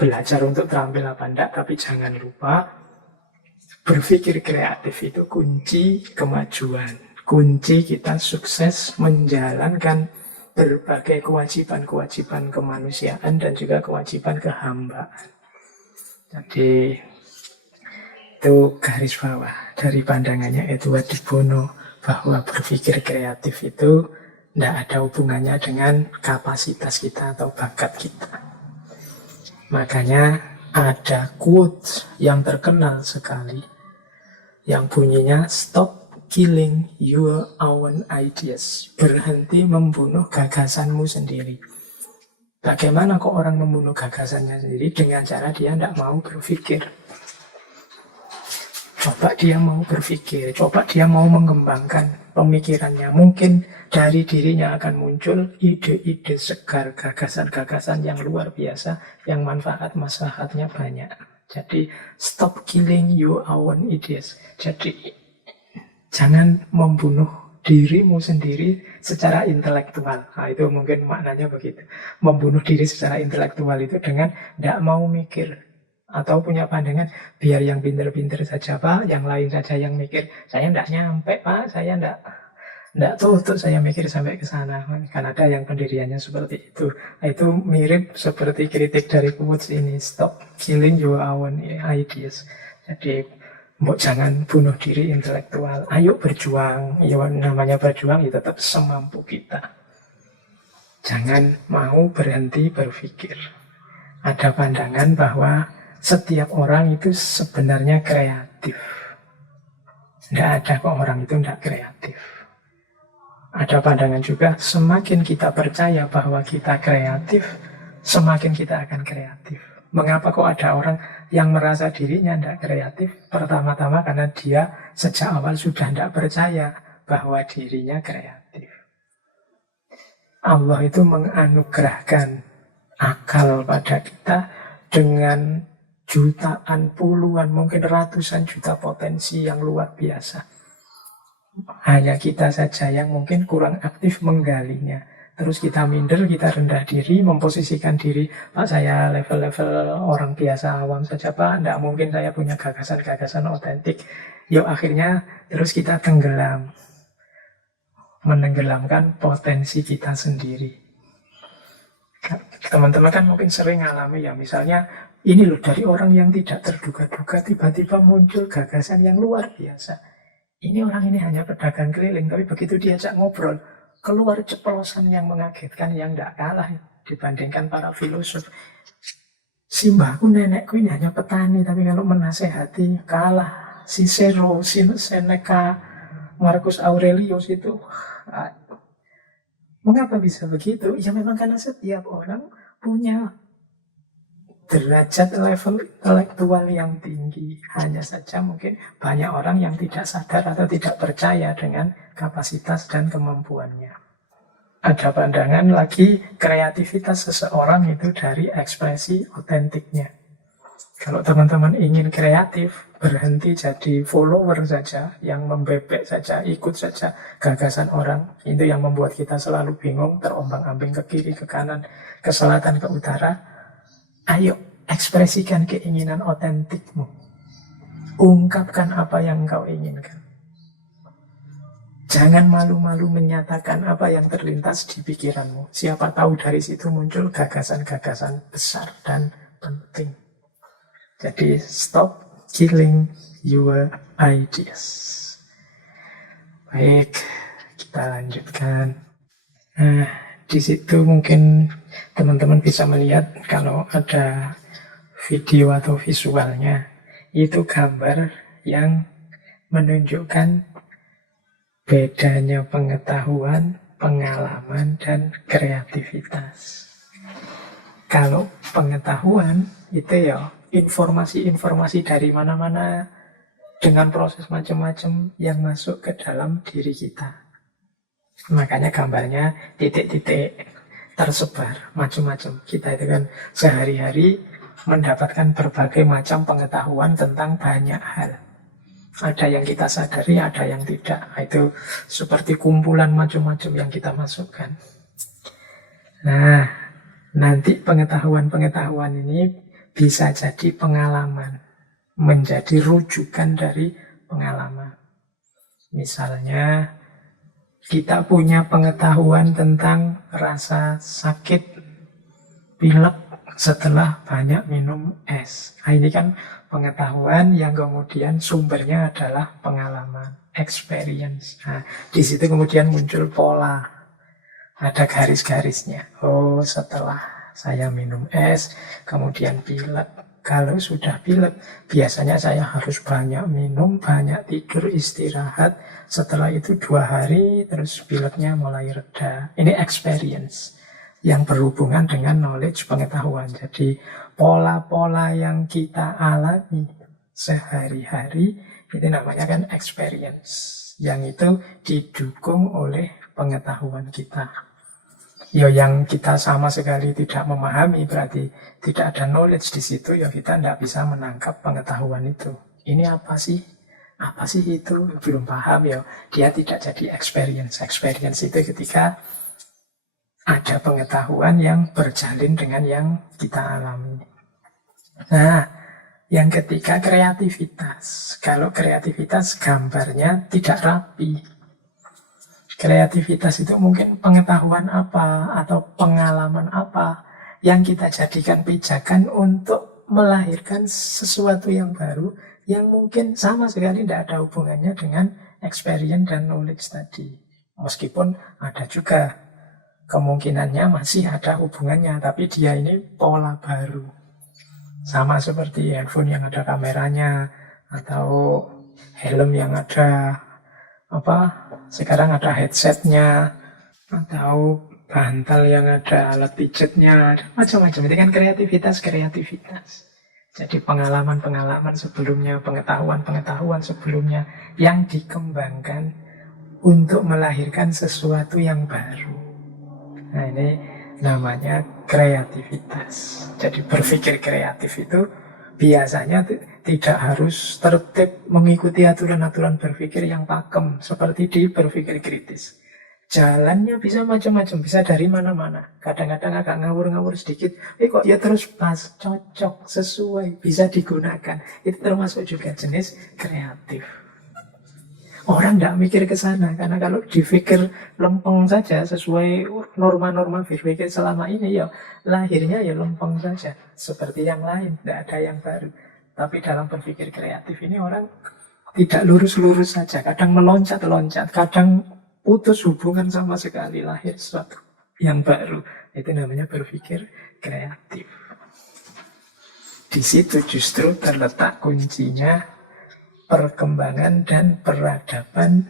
belajar untuk terampil apa enggak, tapi jangan lupa berpikir kreatif itu kunci kemajuan, kunci kita sukses menjalankan berbagai kewajiban-kewajiban kemanusiaan dan juga kewajiban kehambaan. Jadi itu garis bawah dari pandangannya Edward de Bono bahwa berpikir kreatif itu tidak ada hubungannya dengan kapasitas kita atau bakat kita. Makanya ada quote yang terkenal sekali yang bunyinya stop killing your own ideas. Berhenti membunuh gagasanmu sendiri. Bagaimana kok orang membunuh gagasannya sendiri? Dengan cara dia tidak mau berpikir. Coba dia mau berpikir, coba dia mau mengembangkan pemikirannya. Mungkin dari dirinya akan muncul ide-ide segar, gagasan-gagasan yang luar biasa, yang manfaat maslahatnya banyak. Jadi stop killing your own ideas. Jadi jangan membunuh dirimu sendiri secara intelektual. Nah, itu mungkin maknanya begitu. Membunuh diri secara intelektual itu dengan tidak mau mikir. Atau punya pandangan, biar yang pinter-pinter saja Pak, yang lain saja yang mikir. Saya tidak nyampe Pak, saya tidak tutup saya mikir sampai ke sana. Kan ada yang pendiriannya seperti itu. Itu mirip seperti kritik dari quotes ini, stop killing your own ideas. Jadi jangan bunuh diri intelektual. Ayo berjuang. Ya, namanya berjuang ya tetap semampu kita. Jangan mau berhenti berpikir. Ada pandangan bahwa setiap orang itu sebenarnya kreatif. Tidak ada kok orang itu tidak kreatif. Ada pandangan juga, semakin kita percaya bahwa kita kreatif, semakin kita akan kreatif. Mengapa kok ada orang yang merasa dirinya tidak kreatif? Pertama-tama karena dia sejak awal sudah tidak percaya bahwa dirinya kreatif. Allah itu menganugerahkan akal pada kita dengan jutaan, puluhan, mungkin ratusan juta potensi yang luar biasa. Hanya kita saja yang mungkin kurang aktif menggalinya. Terus kita minder, kita rendah diri, memposisikan diri, Pak saya level-level orang biasa awam saja Pak, tidak mungkin saya punya gagasan-gagasan otentik. Yuk akhirnya terus kita tenggelam, menenggelamkan potensi kita sendiri. Teman-teman kan mungkin sering alami ya, misalnya ini loh dari orang yang tidak terduga-duga tiba-tiba muncul gagasan yang luar biasa. Ini orang ini hanya pedagang keliling, tapi begitu diajak ngobrol, keluar ceplosan yang mengagetkan yang tidak kalah dibandingkan para filosof. Si mbahku, nenekku ini hanya petani, tapi kalau menasehati kalah Cicero, Seneca, Marcus Aurelius itu. Mengapa bisa begitu? Ya memang karena setiap orang punya derajat level intelektual yang tinggi. Hanya saja mungkin banyak orang yang tidak sadar atau tidak percaya dengan kapasitas dan kemampuannya. Ada pandangan lagi, kreativitas seseorang itu dari ekspresi otentiknya. Kalau teman-teman ingin kreatif, berhenti jadi follower saja, yang membebek saja, ikut saja gagasan orang, itu yang membuat kita selalu bingung, terombang-ambing ke kiri, ke kanan, ke selatan, ke utara. Ayo, ekspresikan keinginan otentikmu. Ungkapkan apa yang engkau inginkan. Jangan malu-malu menyatakan apa yang terlintas di pikiranmu. Siapa tahu dari situ muncul gagasan-gagasan besar dan penting. Jadi stop killing your ideas. Baik, kita lanjutkan. Nah, di situ mungkin teman-teman bisa melihat kalau ada video atau visualnya, itu gambar yang menunjukkan bedanya pengetahuan, pengalaman, dan kreativitas. Kalau pengetahuan itu ya informasi-informasi dari mana-mana dengan proses macam-macam yang masuk ke dalam diri kita. Makanya gambarnya titik-titik tersebar macam-macam. Kita itu kan sehari-hari mendapatkan berbagai macam pengetahuan tentang banyak hal. Ada yang kita sadari, ada yang tidak. Itu seperti kumpulan macam-macam yang kita masukkan. Nah, nanti pengetahuan-pengetahuan ini bisa jadi pengalaman, menjadi rujukan dari pengalaman. Misalnya, kita punya pengetahuan tentang rasa sakit pilek setelah banyak minum es. Nah, ini kan pengetahuan yang kemudian sumbernya adalah pengalaman, experience. Nah, di situ kemudian muncul pola, ada garis-garisnya. Oh, setelah saya minum es, kemudian pilek. Kalau sudah pilek, biasanya saya harus banyak minum, banyak tidur, istirahat. Setelah itu 2 hari, terus pileknya mulai reda. Ini experience yang berhubungan dengan knowledge, pengetahuan. Jadi pola-pola yang kita alami sehari-hari itu namanya kan experience, yang itu didukung oleh pengetahuan kita. Ya yang kita sama sekali tidak memahami, berarti tidak ada knowledge di situ, ya kita tidak bisa menangkap pengetahuan itu. Ini apa sih? Apa sih itu? Belum paham ya. Dia tidak jadi experience. Experience itu ketika ada pengetahuan yang berjalin dengan yang kita alami. Nah, yang ketiga kreativitas. Kalau kreativitas gambarnya tidak rapi. Kreativitas itu mungkin pengetahuan apa atau pengalaman apa yang kita jadikan pijakan untuk melahirkan sesuatu yang baru yang mungkin sama sekali tidak ada hubungannya dengan experience dan knowledge tadi. Meskipun ada juga kemungkinannya masih ada hubungannya, tapi dia ini pola baru. Sama seperti handphone yang ada kameranya, atau helm yang ada sekarang ada headsetnya, atau bantal yang ada alat pijatnya, macam-macam. Itu kan kreativitas. Jadi pengalaman-pengalaman sebelumnya, pengetahuan-pengetahuan sebelumnya yang dikembangkan untuk melahirkan sesuatu yang baru. Nah, ini namanya kreativitas. Jadi berpikir kreatif itu biasanya tidak harus tertib mengikuti aturan-aturan berpikir yang pakem seperti di berpikir kritis. Jalannya bisa macam-macam, bisa dari mana-mana. Kadang-kadang agak ngawur-ngawur sedikit, kok ya terus pas, cocok, sesuai, bisa digunakan. Itu termasuk juga jenis kreatif. Orang tidak mikir ke sana, karena kalau dipikir lempeng saja sesuai norma-norma berpikir selama ini, ya lahirnya ya lempeng saja, seperti yang lain, tidak ada yang baru. Tapi dalam berpikir kreatif ini orang tidak lurus-lurus saja, kadang meloncat-loncat, kadang putus hubungan sama sekali, lahir sesuatu yang baru. Itu namanya berpikir kreatif. Di situ justru terletak kuncinya perkembangan dan peradaban,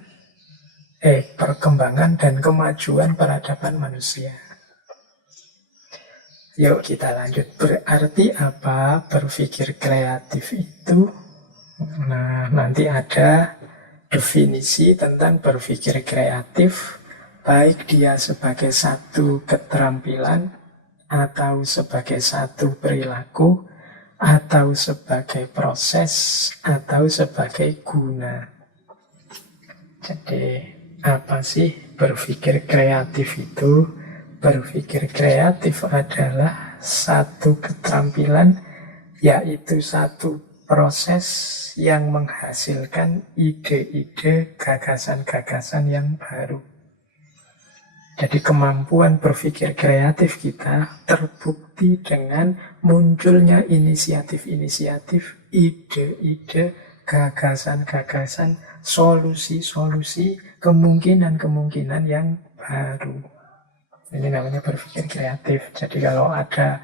perkembangan dan kemajuan peradaban manusia. Yuk kita lanjut. Berarti apa berpikir kreatif itu? Nah, nanti ada definisi tentang berpikir kreatif, baik dia sebagai satu keterampilan, atau sebagai satu perilaku, atau sebagai proses, atau sebagai guna. Jadi, apa sih berpikir kreatif itu? Berpikir kreatif adalah satu keterampilan, yaitu satu proses yang menghasilkan ide-ide, gagasan-gagasan yang baru. Jadi kemampuan berpikir kreatif kita terbukti dengan munculnya inisiatif-inisiatif, ide-ide, gagasan-gagasan, solusi-solusi, kemungkinan-kemungkinan yang baru. Ini namanya berpikir kreatif. Jadi kalau ada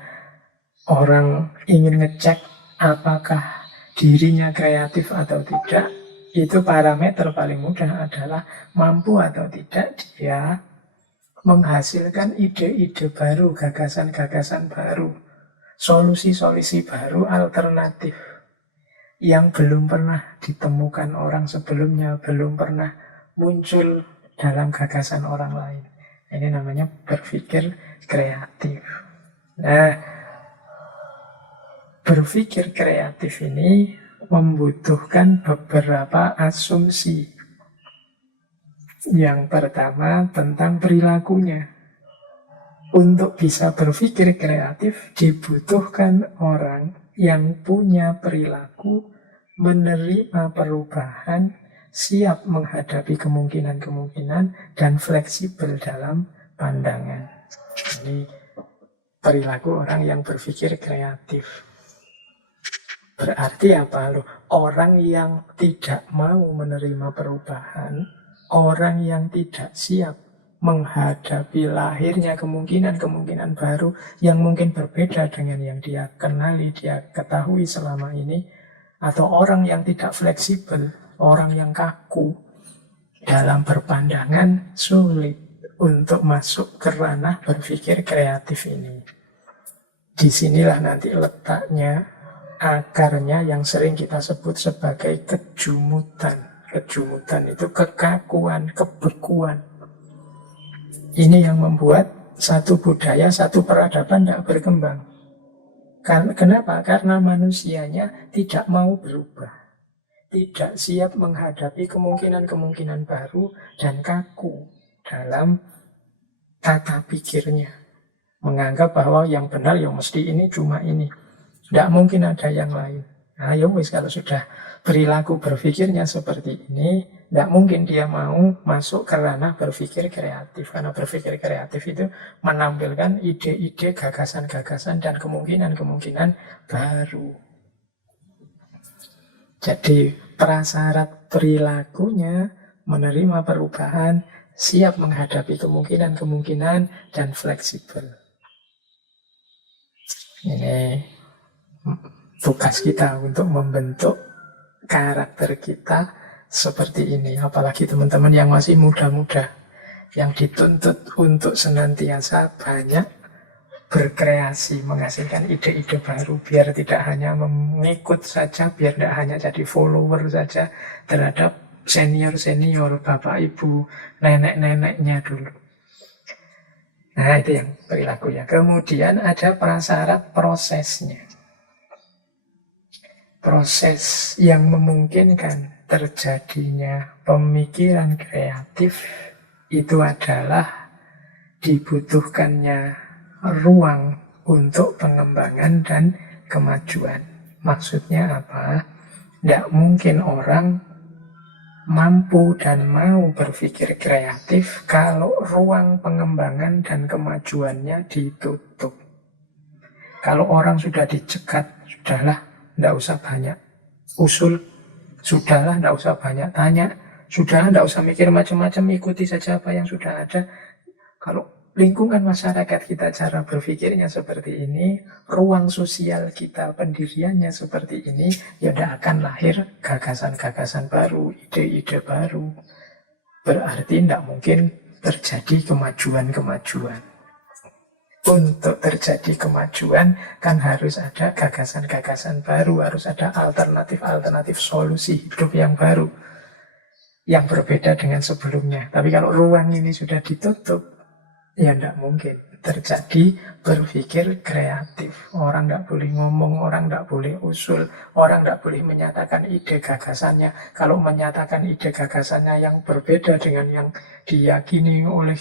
orang ingin ngecek apakah dirinya kreatif atau tidak, itu parameter paling mudah adalah mampu atau tidak dia menghasilkan ide-ide baru, gagasan-gagasan baru, solusi-solusi baru, alternatif yang belum pernah ditemukan orang sebelumnya, belum pernah muncul dalam gagasan orang lain. Ini namanya berpikir kreatif. Nah, berpikir kreatif ini membutuhkan beberapa asumsi. Yang pertama tentang perilakunya. Untuk bisa berpikir kreatif dibutuhkan orang yang punya perilaku menerima perubahan, siap menghadapi kemungkinan-kemungkinan, dan fleksibel dalam pandangan. Ini perilaku orang yang berpikir kreatif. Berarti apa loh? Orang yang tidak mau menerima perubahan, orang yang tidak siap menghadapi lahirnya kemungkinan-kemungkinan baru yang mungkin berbeda dengan yang dia kenali, dia ketahui selama ini, atau orang yang tidak fleksibel, orang yang kaku dalam berpandangan, sulit untuk masuk ke ranah berpikir kreatif ini. Disinilah nanti letaknya, akarnya yang sering kita sebut sebagai kejumutan. Kejumutan itu kekakuan, kebekuan. Ini yang membuat satu budaya, satu peradaban tidak berkembang. Kenapa? Karena manusianya tidak mau berubah, tidak siap menghadapi kemungkinan-kemungkinan baru, dan kaku dalam tata pikirnya. Menganggap bahwa yang benar yang mesti ini, cuma ini. Tidak mungkin ada yang lain. Nah, ya wis, kalau sudah perilaku berpikirnya seperti ini, tidak mungkin dia mau masuk ke ranah berpikir kreatif. Karena berpikir kreatif itu menampilkan ide-ide, gagasan-gagasan, dan kemungkinan-kemungkinan baru. Jadi prasyarat perilakunya menerima perubahan, siap menghadapi kemungkinan-kemungkinan, dan fleksibel. Ini tugas kita untuk membentuk karakter kita seperti ini. Apalagi teman-teman yang masih muda-muda, yang dituntut untuk senantiasa banyak berkreasi, menghasilkan ide-ide baru, biar tidak hanya mengikut saja, biar tidak hanya jadi follower saja terhadap senior-senior, bapak ibu, nenek-neneknya dulu. Nah, itu yang perilakunya. Kemudian ada prasyarat prosesnya. Proses yang memungkinkan terjadinya pemikiran kreatif itu adalah dibutuhkannya ruang untuk pengembangan dan kemajuan. Maksudnya apa? Tidak mungkin orang mampu dan mau berpikir kreatif kalau ruang pengembangan dan kemajuannya ditutup. Kalau orang sudah dicegat, sudahlah, tidak usah banyak usul, sudahlah, tidak usah banyak tanya, sudahlah, tidak usah mikir macam-macam, ikuti saja apa yang sudah ada. Kalau lingkungan masyarakat kita cara berpikirnya seperti ini, ruang sosial kita pendiriannya seperti ini, ya tidak akan lahir gagasan-gagasan baru, ide-ide baru. Berarti tidak mungkin terjadi kemajuan-kemajuan. untuk terjadi kemajuan kan harus ada gagasan-gagasan baru, harus ada alternatif-alternatif solusi hidup yang baru, yang berbeda dengan sebelumnya. Tapi kalau ruang ini sudah ditutup, ya tidak mungkin terjadi berpikir kreatif. Orang tidak boleh ngomong, orang tidak boleh usul, orang tidak boleh menyatakan ide gagasannya. Kalau menyatakan ide gagasannya yang berbeda dengan yang diyakini oleh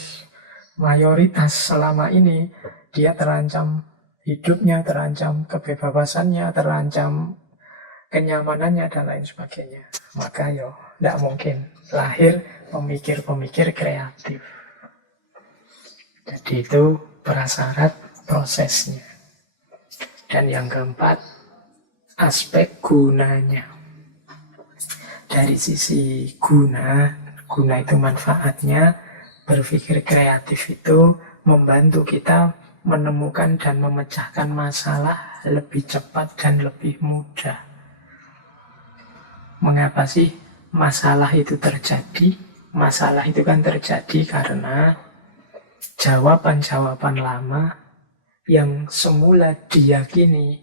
mayoritas selama ini, dia terancam hidupnya, terancam kebebasannya, terancam kenyamanannya, dan lain sebagainya. Maka tidak mungkin lahir pemikir-pemikir kreatif. Jadi itu prasyarat prosesnya. Dan yang keempat, aspek gunanya. Dari sisi guna itu manfaatnya, berpikir kreatif itu membantu kita menemukan dan memecahkan masalah lebih cepat dan lebih mudah. Mengapa sih masalah itu terjadi? Masalah itu kan terjadi karena jawaban-jawaban lama yang semula diyakini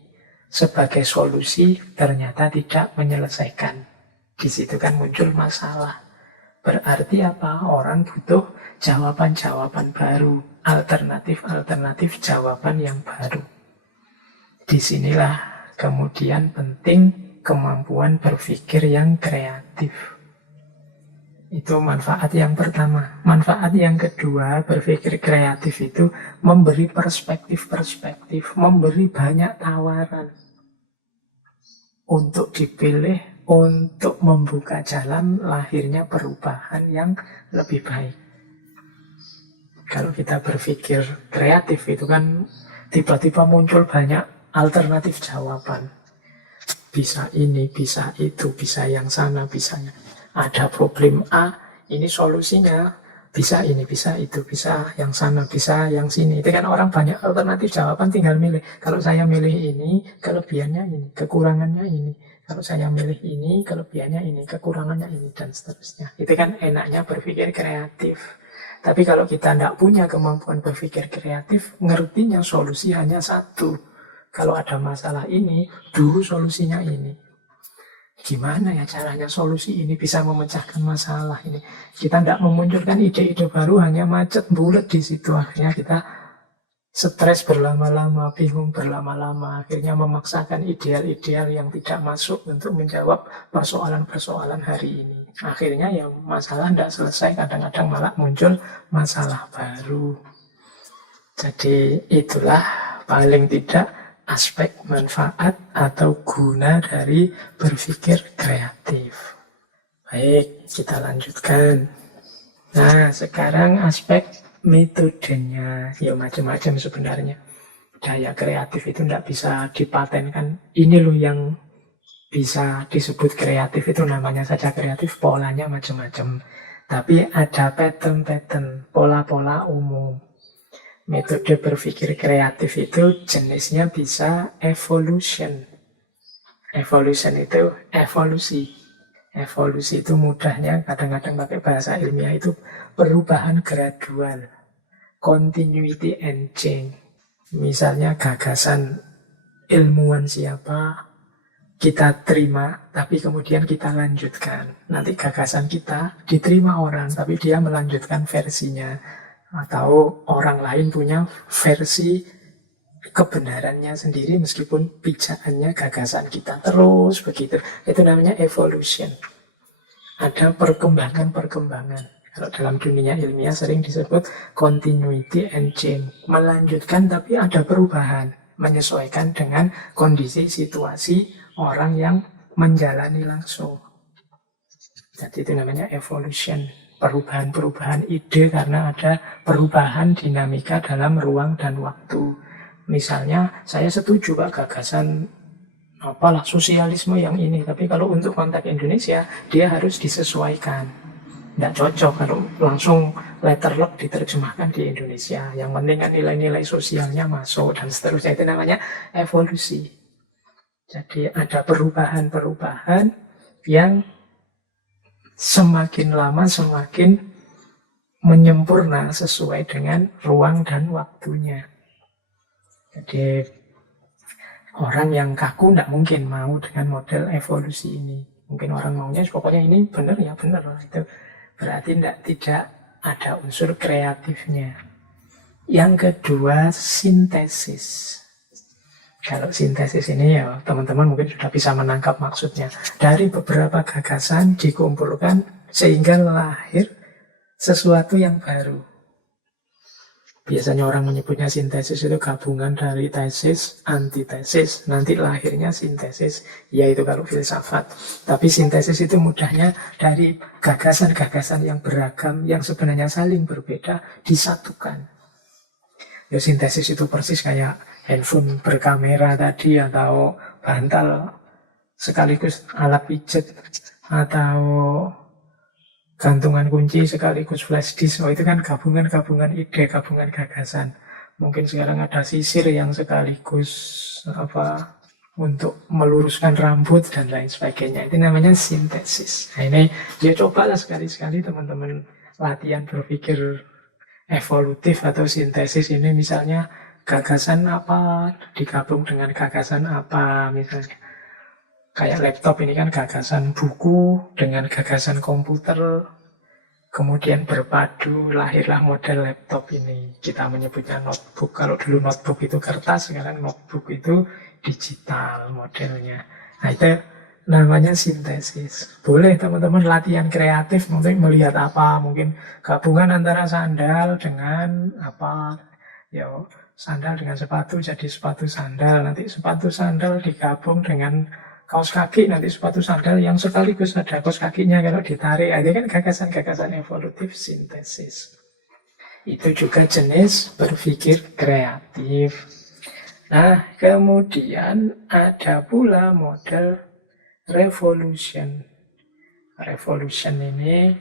sebagai solusi ternyata tidak menyelesaikan. Di situ kan muncul masalah. Berarti apa? Orang butuh jawaban-jawaban baru, alternatif-alternatif jawaban yang baru. Disinilah kemudian penting kemampuan berpikir yang kreatif. Itu manfaat yang pertama. Manfaat yang kedua, berpikir kreatif itu memberi perspektif-perspektif, memberi banyak tawaran untuk dipilih, untuk membuka jalan lahirnya perubahan yang lebih baik. Kalau kita berpikir kreatif itu kan tiba-tiba muncul banyak alternatif jawaban. Bisa ini, bisa itu, bisa yang sana, bisa yang... Ada problem A, ini solusinya. Bisa ini, bisa itu, bisa yang sana, bisa yang sini. Itu kan orang banyak alternatif jawaban, tinggal milih. Kalau saya milih ini, kelebihannya ini, kekurangannya ini. Kalau saya milih ini, kelebihannya ini, kekurangannya ini, dan seterusnya. Itu kan enaknya berpikir kreatif. Tapi kalau kita tidak punya kemampuan berpikir kreatif, ngertinya solusi hanya satu. Kalau ada masalah ini, dulu solusinya ini. Gimana ya caranya solusi ini bisa memecahkan masalah ini? Kita tidak memunculkan ide-ide baru, hanya macet bulat di situ. Akhirnya kita stres berlama-lama, bingung berlama-lama. Akhirnya memaksakan ideal-ideal yang tidak masuk untuk menjawab persoalan-persoalan hari ini. Akhirnya ya masalah tidak selesai, kadang-kadang malah muncul masalah baru. Jadi itulah paling tidak aspek manfaat atau guna dari berpikir kreatif. Baik, kita lanjutkan. Nah, sekarang aspek metodenya. Ya macam-macam sebenarnya. Daya kreatif itu tidak bisa dipatenkan. Ini loh yang bisa disebut kreatif, itu namanya saja kreatif, polanya macam-macam. Tapi ada pattern-pattern, pola-pola umum. Metode berpikir kreatif itu jenisnya bisa evolution. Evolution itu evolusi. Evolusi itu mudahnya kadang-kadang pakai bahasa ilmiah itu perubahan gradual. Continuity and change. Misalnya gagasan ilmuwan siapa, kita terima, tapi kemudian kita lanjutkan. Nanti gagasan kita diterima orang, tapi dia melanjutkan versinya. Atau orang lain punya versi kebenarannya sendiri meskipun pijakannya gagasan kita. Terus begitu. Itu namanya evolution. Ada perkembangan-perkembangan. Kalau dalam dunia ilmiah sering disebut continuity and change. Melanjutkan tapi ada perubahan. Menyesuaikan dengan kondisi situasi orang yang menjalani langsung. Jadi itu namanya evolution. Perubahan-perubahan ide karena ada perubahan dinamika dalam ruang dan waktu. Misalnya saya setuju Pak gagasan apalah sosialisme yang ini, tapi kalau untuk konteks Indonesia dia harus disesuaikan. Tidak cocok kalau langsung letter luck diterjemahkan di Indonesia. Yang penting kan nilai-nilai sosialnya masuk dan seterusnya. Itu namanya evolusi. Jadi ada perubahan-perubahan yang semakin lama semakin menyempurna sesuai dengan ruang dan waktunya. Jadi orang yang kaku tidak mungkin mau dengan model evolusi ini. Mungkin orang maunya pokoknya ini benar ya benar. Itu berarti tidak ada unsur kreatifnya. Yang kedua, sintesis. Kalau sintesis ini ya teman-teman mungkin sudah bisa menangkap maksudnya. Dari beberapa gagasan dikumpulkan sehingga lahir sesuatu yang baru. Biasanya orang menyebutnya sintesis itu gabungan dari tesis, antitesis. Nanti lahirnya sintesis, yaitu kalau filsafat. Tapi sintesis itu mudahnya dari gagasan-gagasan yang beragam, yang sebenarnya saling berbeda, disatukan. Ya, sintesis itu persis kayak handphone berkamera tadi, atau bantal sekaligus alat pijet, atau gantungan kunci sekaligus flash disk. Oh, itu kan gabungan-gabungan ide, gabungan gagasan. Mungkin sekarang ada sisir yang sekaligus untuk meluruskan rambut dan lain sebagainya. Itu namanya sintesis. Nah, ini ya cobalah sekali-sekali teman-teman latihan berpikir evolutif atau sintesis ini, misalnya gagasan apa digabung dengan gagasan apa, misalnya kayak laptop ini kan gagasan buku dengan gagasan komputer, kemudian berpadu, lahirlah model laptop ini. Kita menyebutnya notebook. Kalau dulu notebook itu kertas, sekarang notebook itu digital modelnya. Nah, itu namanya sintesis. Boleh teman-teman latihan kreatif, mungkin melihat apa, mungkin gabungan antara sandal dengan apa, ya sandal dengan sepatu jadi sepatu sandal, nanti sepatu sandal digabung dengan kaos kaki, nanti sepatu sandal yang sekaligus ada kaos kakinya kalau ditarik. Itu kan gagasan-gagasan evolutif sintesis. Itu juga jenis berpikir kreatif. Nah, kemudian ada pula model revolution. Revolution ini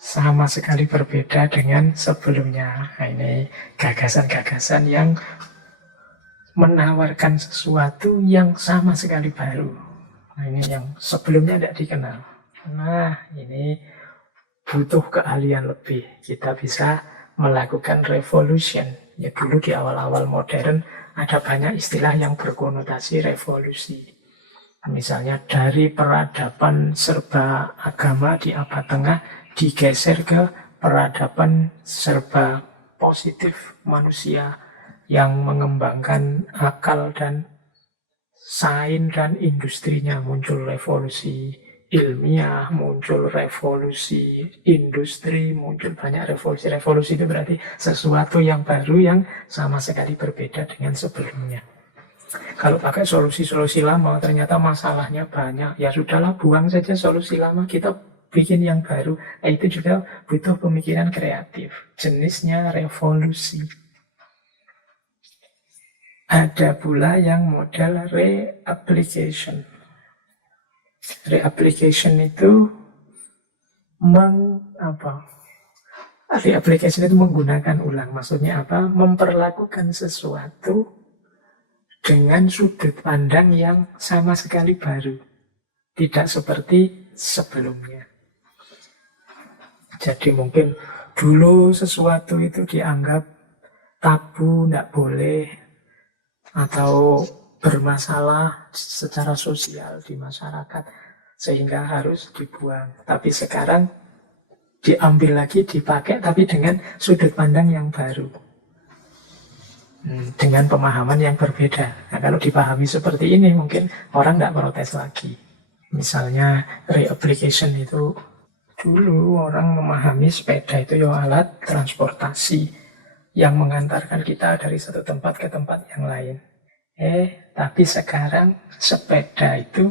sama sekali berbeda dengan sebelumnya. Nah, ini gagasan-gagasan yang menawarkan sesuatu yang sama sekali baru. Nah, ini yang sebelumnya tidak dikenal. Nah, ini butuh keahlian lebih. Kita bisa melakukan revolution. Ya, dulu di awal-awal modern ada banyak istilah yang berkonotasi revolusi. Misalnya dari peradaban serba agama di abad tengah digeser ke peradaban serba positif manusia yang mengembangkan akal dan sains dan industrinya. Muncul revolusi ilmiah, muncul revolusi industri, muncul banyak revolusi. Revolusi itu berarti sesuatu yang baru yang sama sekali berbeda dengan sebelumnya. Kalau pakai solusi-solusi lama ternyata masalahnya banyak, ya sudahlah, buang saja solusi lama, kita bikin yang baru. Nah, itu juga butuh pemikiran kreatif. Jenisnya revolusi. Ada pula yang model reapplication. Reapplication itu reapplication itu menggunakan ulang. Maksudnya apa? Memperlakukan sesuatu dengan sudut pandang yang sama sekali baru. Tidak seperti sebelumnya. Jadi mungkin dulu sesuatu itu dianggap tabu, tidak boleh, atau bermasalah secara sosial di masyarakat sehingga harus dibuang. Tapi sekarang diambil lagi, dipakai, tapi dengan sudut pandang yang baru, dengan pemahaman yang berbeda. Nah, kalau dipahami seperti ini mungkin orang tidak protes lagi. Misalnya reapplication itu, dulu orang memahami sepeda itu ya alat transportasi yang mengantarkan kita dari satu tempat ke tempat yang lain. Tapi sekarang sepeda itu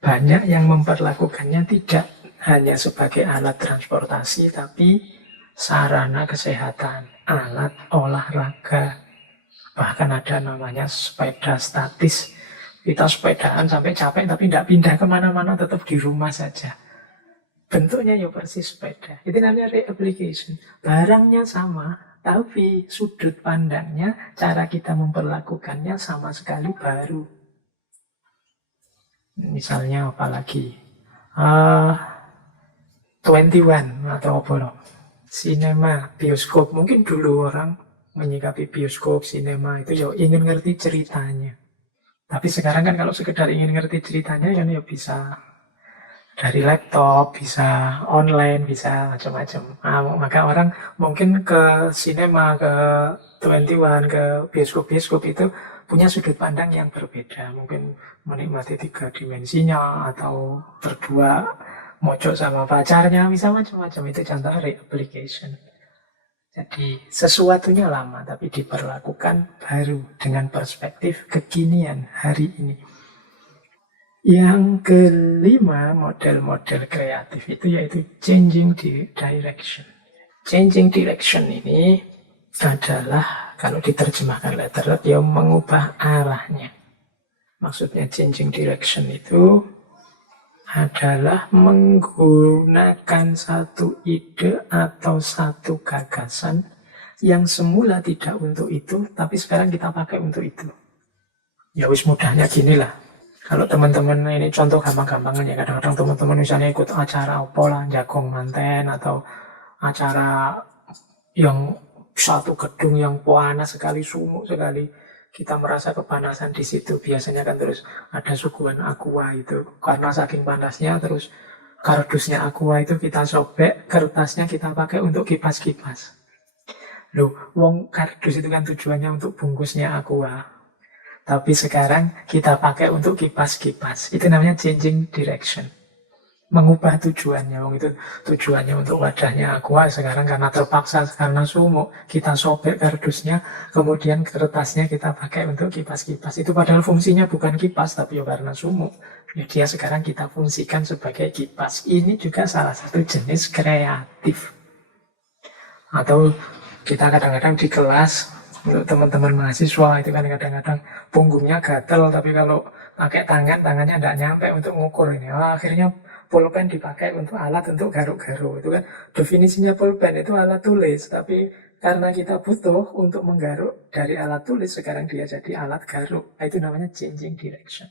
banyak yang memperlakukannya tidak hanya sebagai alat transportasi, tapi sarana kesehatan, alat olahraga. Bahkan ada namanya sepeda statis. Kita sepedaan sampai capek tapi tidak pindah kemana-mana, tetap di rumah saja. Bentuknya ya persis sepeda. Itu namanya reapplication. Barangnya sama, tapi sudut pandangnya, cara kita memperlakukannya sama sekali baru. Misalnya apalagi 21 atau apa loh, sinema, bioskop. Mungkin dulu orang menyikapi bioskop, sinema itu ya ingin ngerti ceritanya. Tapi sekarang kan kalau sekedar ingin ngerti ceritanya ya bisa dari laptop, bisa online, bisa macam-macam. Nah, maka orang mungkin ke sinema, ke 21, ke bioskop-bioskop itu punya sudut pandang yang berbeda. Mungkin menikmati 3 dimensinya atau berdua mojok sama pacarnya, bisa macam-macam. Itu contoh re-application. Jadi sesuatunya lama tapi diperlakukan baru dengan perspektif kekinian hari ini. Yang kelima, model-model kreatif itu yaitu changing direction. Changing direction ini adalah, kalau diterjemahkan letter ya mengubah arahnya. Maksudnya changing direction itu adalah menggunakan satu ide atau satu gagasan yang semula tidak untuk itu, tapi sekarang kita pakai untuk itu. Ya wis mudahnya gini lah. Kalau teman-teman ini contoh gampang-gampangan ya, kadang-kadang teman-teman misalnya ikut acara apa lah, jagong manten atau acara yang satu gedung yang panas sekali, sumuk sekali, kita merasa kepanasan di situ. Biasanya kan terus ada suguhan aqua itu, karena saking panasnya terus kardusnya aqua itu kita sobek, kertasnya kita pakai untuk kipas-kipas. Loh, wong kardus itu kan tujuannya untuk bungkusnya aqua. Tapi sekarang kita pakai untuk kipas-kipas. Itu namanya changing direction. Mengubah tujuannya. Itu tujuannya untuk wadahnya aqua. Sekarang karena terpaksa, karena sumuk, kita sobek kardusnya. Kemudian kertasnya kita pakai untuk kipas-kipas. Itu padahal fungsinya bukan kipas, tapi karena sumuk. Ya dia sekarang kita fungsikan sebagai kipas. Ini juga salah satu jenis kreatif. Atau kita kadang-kadang di kelas, untuk teman-teman mahasiswa itu kan kadang-kadang punggungnya gatel, tapi kalau pakai tangannya tidak nyampe untuk ngukur ini. Akhirnya pulpen dipakai untuk alat untuk garuk-garuk. Itu kan definisinya pulpen itu alat tulis, tapi karena kita butuh untuk menggaruk dari alat tulis, sekarang dia jadi alat garuk. Itu namanya changing direction.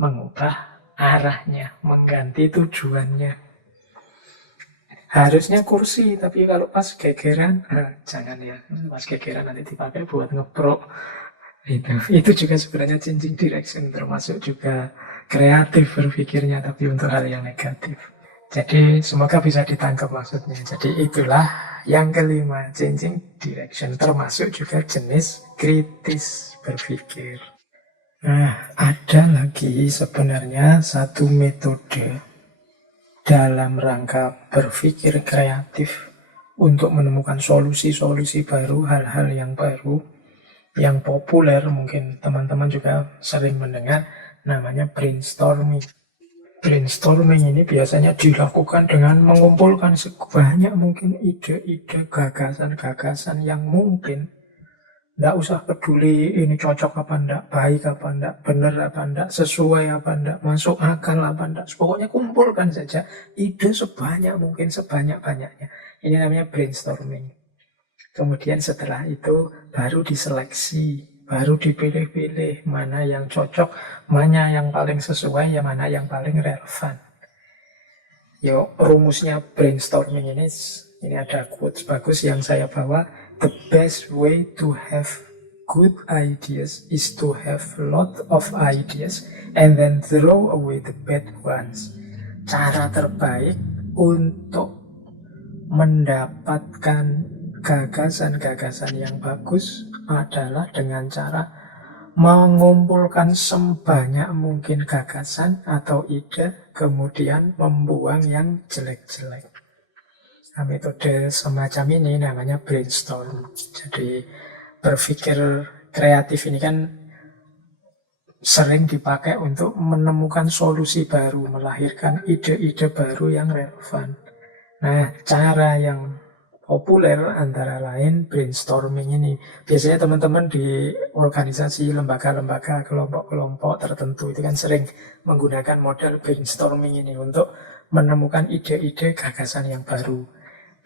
Mengubah arahnya, mengganti tujuannya. Harusnya kursi, tapi kalau pas gegeran, jangan ya. Pas gegeran nanti dipakai buat ngeprok. Itu juga sebenarnya changing direction, termasuk juga kreatif berpikirnya, tapi untuk hal yang negatif. Jadi semoga bisa ditangkap maksudnya. Jadi itulah yang kelima, changing direction, termasuk juga jenis kritis berpikir. Nah, ada lagi sebenarnya satu metode dalam rangka berpikir kreatif untuk menemukan solusi-solusi baru, hal-hal yang baru, yang populer, mungkin teman-teman juga sering mendengar, namanya brainstorming. Brainstorming ini biasanya dilakukan dengan mengumpulkan sebanyak mungkin ide-ide, gagasan-gagasan yang mungkin. Nggak usah peduli ini cocok apa enggak, baik apa enggak, benar apa enggak, sesuai apa enggak, masuk akal apa enggak. Pokoknya kumpulkan saja ide sebanyak mungkin, sebanyak-banyaknya. Ini namanya brainstorming. Kemudian setelah itu baru diseleksi, baru dipilih-pilih mana yang cocok, mana yang paling sesuai, ya mana yang paling relevan. Yo, rumusnya brainstorming ini ada quotes bagus yang saya bawa. The best way to have good ideas is to have lot of ideas and then throw away the bad ones. Cara terbaik untuk mendapatkan gagasan-gagasan yang bagus adalah dengan cara mengumpulkan sebanyak mungkin gagasan atau ide, kemudian membuang yang jelek-jelek. Nah, metode semacam ini namanya brainstorm. Jadi berpikir kreatif ini kan sering dipakai untuk menemukan solusi baru, melahirkan ide-ide baru yang relevan. Nah, cara yang populer antara lain brainstorming ini. Biasanya teman-teman di organisasi, lembaga-lembaga, kelompok-kelompok tertentu itu kan sering menggunakan model brainstorming ini untuk menemukan ide-ide gagasan yang baru.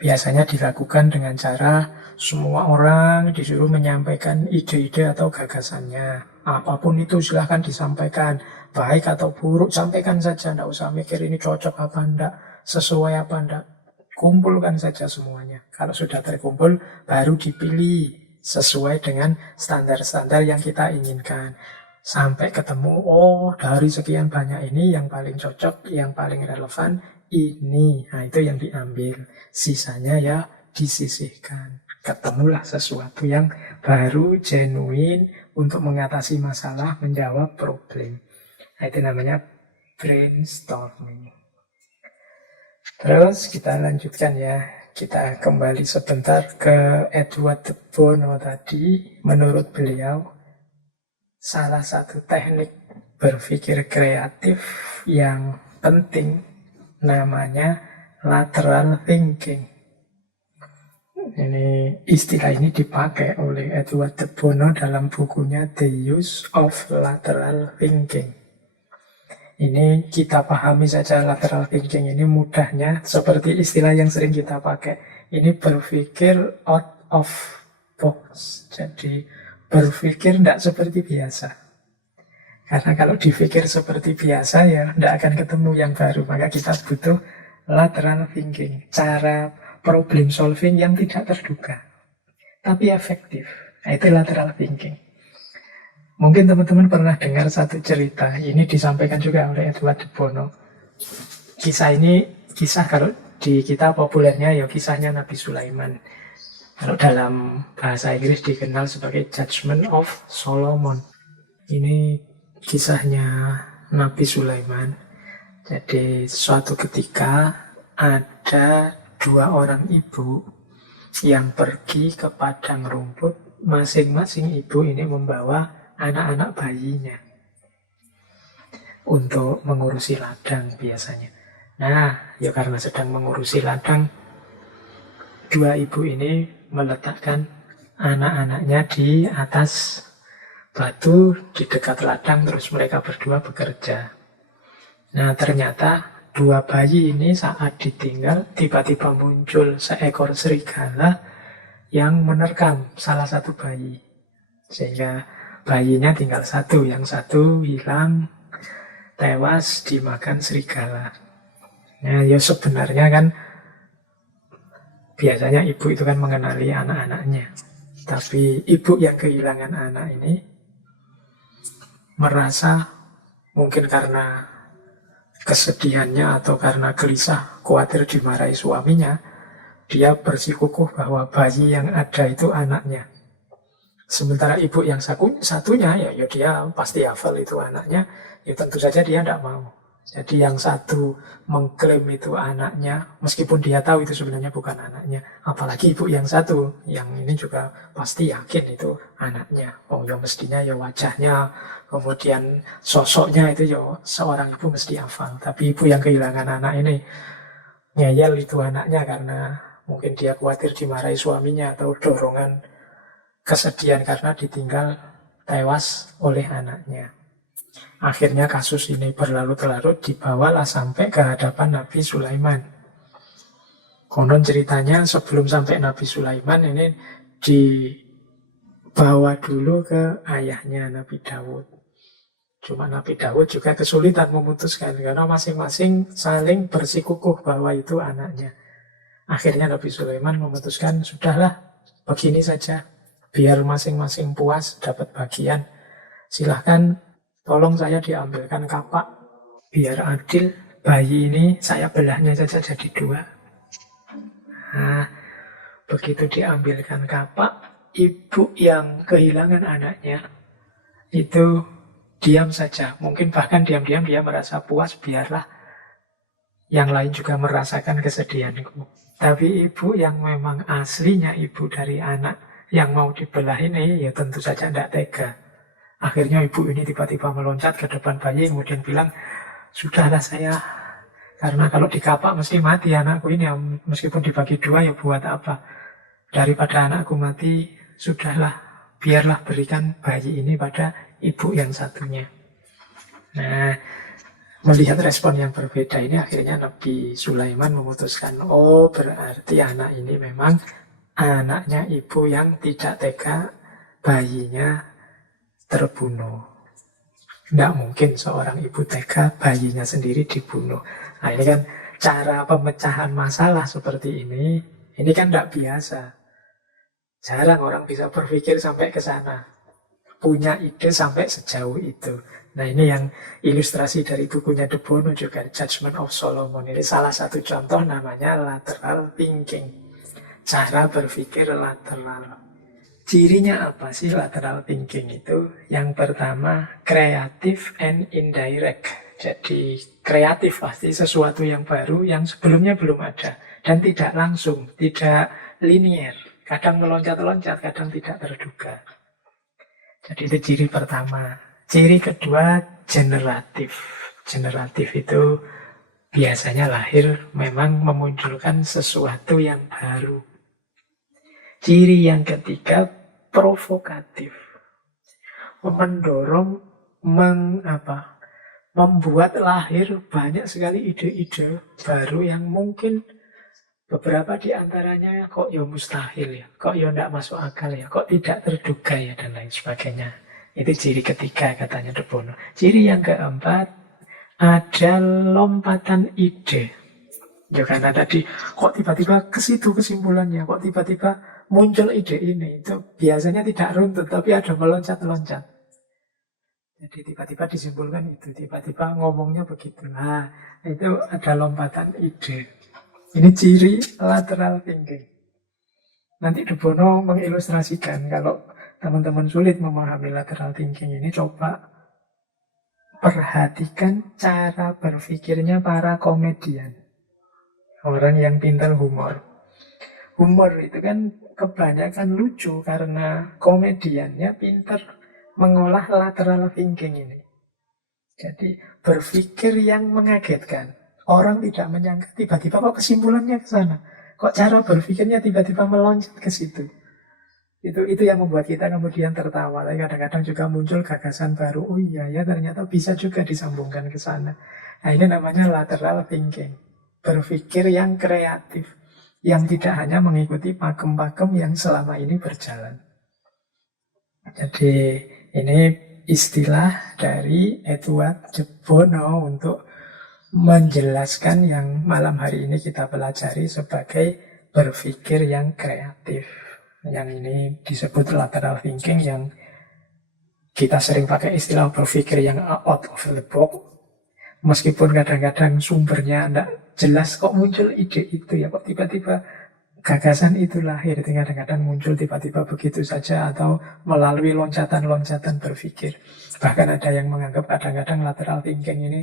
Biasanya dilakukan dengan cara semua orang disuruh menyampaikan ide-ide atau gagasannya. Apapun itu silahkan disampaikan. Baik atau buruk, sampaikan saja. Tidak usah mikir ini cocok apa enggak, sesuai apa enggak. Kumpulkan saja semuanya. Kalau sudah terkumpul, baru dipilih sesuai dengan standar-standar yang kita inginkan. Sampai ketemu, oh dari sekian banyak ini yang paling cocok, yang paling relevan ini. Nah itu yang diambil. Sisanya ya disisihkan. Ketemulah sesuatu yang baru, genuine untuk mengatasi masalah, menjawab problem. Nah, itu namanya brainstorming. Terus kita lanjutkan ya. Kita kembali sebentar ke Edward de Bono tadi. Menurut beliau, salah satu teknik berpikir kreatif yang penting namanya lateral thinking. Ini istilah ini dipakai oleh Edward de Bono dalam bukunya The Use of Lateral Thinking. Ini kita pahami saja lateral thinking ini mudahnya seperti istilah yang sering kita pakai. Ini berpikir out of box. Jadi berpikir tidak seperti biasa. Karena kalau dipikir seperti biasa ya tidak akan ketemu yang baru. Maka kita butuh lateral thinking. Cara problem solving yang tidak terduga. Tapi efektif. Nah, itu lateral thinking. Mungkin teman-teman pernah dengar satu cerita. Ini disampaikan juga oleh Edward de Bono. Kisah ini, kisah kalau di kita populernya ya kisahnya Nabi Sulaiman. Kalau dalam bahasa Inggris dikenal sebagai Judgment of Solomon. Ini kisahnya Nabi Sulaiman. Jadi suatu ketika ada 2 orang ibu yang pergi ke padang rumput. Masing-masing ibu ini membawa anak-anak bayinya untuk mengurusi ladang biasanya. Nah, ya karena sedang mengurusi ladang, 2 ibu ini meletakkan anak-anaknya di atas batu di dekat ladang, terus mereka berdua bekerja. Nah, ternyata 2 bayi ini saat ditinggal, tiba-tiba muncul seekor serigala yang menerkam salah satu bayi. Sehingga bayinya tinggal 1, yang 1 hilang, tewas dimakan serigala. Nah, ya sebenarnya kan biasanya ibu itu kan mengenali anak-anaknya. Tapi ibu yang kehilangan anak ini merasa mungkin karena kesedihannya atau karena gelisah, khawatir dimarahi suaminya, dia bersikukuh bahwa bayi yang ada itu anaknya. Sementara ibu yang satunya, ya dia pasti hafal itu anaknya, ya tentu saja dia tidak mau. Jadi yang satu mengklaim itu anaknya, meskipun dia tahu itu sebenarnya bukan anaknya. Apalagi ibu yang satu, yang ini juga pasti yakin itu anaknya. Oh ya mestinya ya wajahnya, kemudian sosoknya itu ya seorang ibu mesti hafal. Tapi ibu yang kehilangan anak ini, ngeyel itu anaknya karena mungkin dia khawatir dimarahi suaminya atau dorongan kesedihan karena ditinggal tewas oleh anaknya. Akhirnya kasus ini berlarut-larut, dibawalah sampai ke hadapan Nabi Sulaiman. Konon ceritanya sebelum sampai Nabi Sulaiman ini dibawa dulu ke ayahnya Nabi Daud. Cuma Nabi Daud juga kesulitan memutuskan karena masing-masing saling bersikukuh bahwa itu anaknya. Akhirnya Nabi Sulaiman memutuskan, sudahlah begini saja. Biar masing-masing puas dapat bagian. Silahkan tolong saya diambilkan kapak. Biar adil, bayi ini saya belahnya saja jadi 2. Nah, begitu diambilkan kapak, ibu yang kehilangan anaknya itu diam saja. Mungkin bahkan diam-diam dia merasa puas, biarlah yang lain juga merasakan kesedihanku. Tapi ibu yang memang aslinya ibu dari anak yang mau dibelah ini, ya tentu saja tidak tega. Akhirnya ibu ini tiba-tiba meloncat ke depan bayi, kemudian bilang, sudahlah saya, karena kalau dikapak mesti mati anakku ini, ya, meskipun dibagi 2 ya buat apa. Daripada anakku mati, sudahlah, biarlah berikan bayi ini pada ibu yang satunya. Nah, melihat respon yang berbeda ini, akhirnya Nabi Sulaiman memutuskan, oh berarti anak ini memang anaknya ibu yang tidak tega bayinya terbunuh. Tidak mungkin seorang ibu tega bayinya sendiri dibunuh. Nah ini kan cara pemecahan masalah seperti ini kan tidak biasa. Jarang orang bisa berpikir sampai ke sana, punya ide sampai sejauh itu. Nah, ini yang ilustrasi dari bukunya De Bono juga, Judgment of Solomon. Ini salah satu contoh, namanya lateral thinking. Cara berpikir lateral. Cirinya apa sih lateral thinking itu? Yang pertama, kreatif and indirect. Jadi kreatif pasti sesuatu yang baru yang sebelumnya belum ada. Dan tidak langsung, tidak linier. Kadang meloncat-loncat, kadang tidak terduga. Jadi itu ciri pertama. Ciri kedua, generatif. Generatif itu biasanya lahir memang memunculkan sesuatu yang baru. Ciri yang ketiga, provokatif. Mendorong, membuat lahir banyak sekali ide-ide baru yang mungkin beberapa di antaranya kok ya mustahil ya, kok ya tidak masuk akal ya, kok tidak terduga ya, dan lain sebagainya. Itu ciri ketiga katanya De Bono. Ciri yang keempat, ada lompatan ide. Ya karena tadi kok tiba-tiba ke situ kesimpulannya, kok tiba-tiba muncul ide ini. Itu biasanya tidak runtut, tapi ada meloncat-loncat. Jadi tiba-tiba disimpulkan itu, tiba-tiba ngomongnya begitu. Nah, itu ada lompatan ide. Ini ciri lateral thinking. Nanti De Bono mengilustrasikan kalau teman-teman sulit memahami lateral thinking ini, coba perhatikan cara berpikirnya para komedian. Orang yang pintar humor. Humor itu kan kebanyakan lucu karena komediannya pintar mengolah lateral thinking ini. Jadi berpikir yang mengagetkan. Orang tidak menyangka, tiba-tiba kok kesimpulannya ke sana. Kok cara berpikirnya tiba-tiba meloncat ke situ. Itu yang membuat kita kemudian tertawa. Tapi kadang-kadang juga muncul gagasan baru. Oh iya ya, ternyata bisa juga disambungkan ke sana. Nah, ini namanya lateral thinking. Berpikir yang kreatif. Yang tidak hanya mengikuti pakem-pakem yang selama ini berjalan. Jadi ini istilah dari Edward De Bono untuk menjelaskan yang malam hari ini kita pelajari sebagai berpikir yang kreatif. Yang ini disebut lateral thinking, yang kita sering pakai istilah berpikir yang out of the box. Meskipun kadang-kadang sumbernya tidak jelas, kok muncul ide itu ya, kok tiba-tiba gagasan itu lahir. Kadang-kadang muncul tiba-tiba begitu saja atau melalui loncatan-loncatan berpikir. Bahkan ada yang menganggap kadang-kadang lateral thinking ini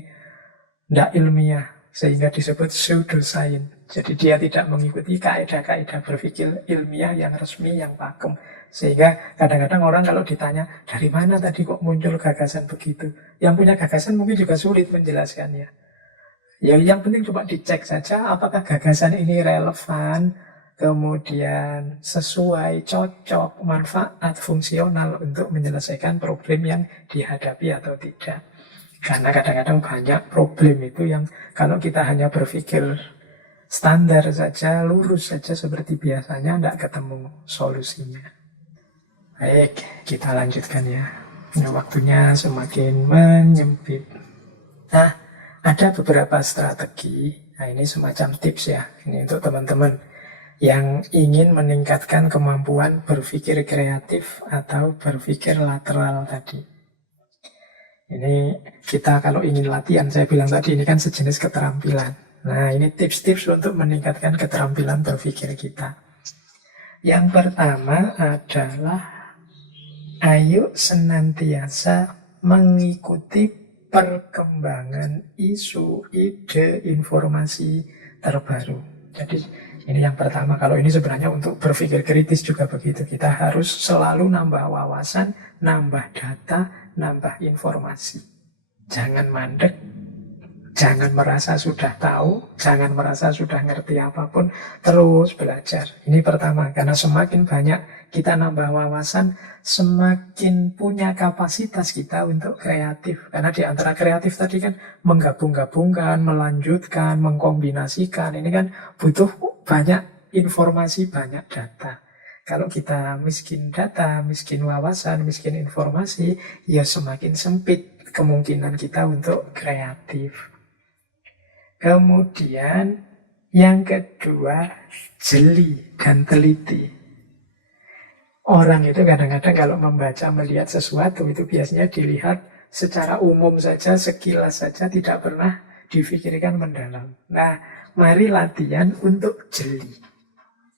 tidak ilmiah, sehingga disebut pseudoscience. Jadi dia tidak mengikuti kaidah-kaidah berpikir ilmiah yang resmi, yang pakem. Sehingga kadang-kadang orang kalau ditanya, dari mana tadi kok muncul gagasan begitu? Yang punya gagasan mungkin juga sulit menjelaskannya. Ya, yang penting coba dicek saja apakah gagasan ini relevan, kemudian sesuai, cocok, manfaat, fungsional untuk menyelesaikan problem yang dihadapi atau tidak. Karena kadang-kadang banyak problem itu yang kalau kita hanya berpikir standar saja, lurus saja seperti biasanya, tidak ketemu solusinya. Baik, kita lanjutkan ya. Ini waktunya semakin menyempit. Nah, ada beberapa strategi. Nah, ini semacam tips ya. Ini untuk teman-teman yang ingin meningkatkan kemampuan berpikir kreatif atau berpikir lateral tadi. Ini kita kalau ingin latihan, saya bilang tadi ini kan sejenis keterampilan. Nah, ini tips-tips untuk meningkatkan keterampilan berpikir kita. Yang pertama adalah ayo senantiasa mengikuti perkembangan isu, ide, informasi terbaru. Jadi ini yang pertama. Kalau ini sebenarnya untuk berpikir kritis juga begitu. Kita harus selalu nambah wawasan, nambah data, nambah informasi. Jangan mandek, jangan merasa sudah tahu, jangan merasa sudah ngerti apapun, terus belajar. Ini pertama, karena semakin banyak kita nambah wawasan, semakin punya kapasitas kita untuk kreatif. Karena di antara kreatif tadi kan menggabung-gabungkan, melanjutkan, mengkombinasikan. Ini kan butuh banyak informasi, banyak data. Kalau kita miskin data, miskin wawasan, miskin informasi, ya semakin sempit kemungkinan kita untuk kreatif. Kemudian yang kedua, jeli dan teliti. Orang itu kadang-kadang kalau membaca, melihat sesuatu itu biasanya dilihat secara umum saja, sekilas saja, tidak pernah difikirkan mendalam. Nah, mari latihan untuk jeli.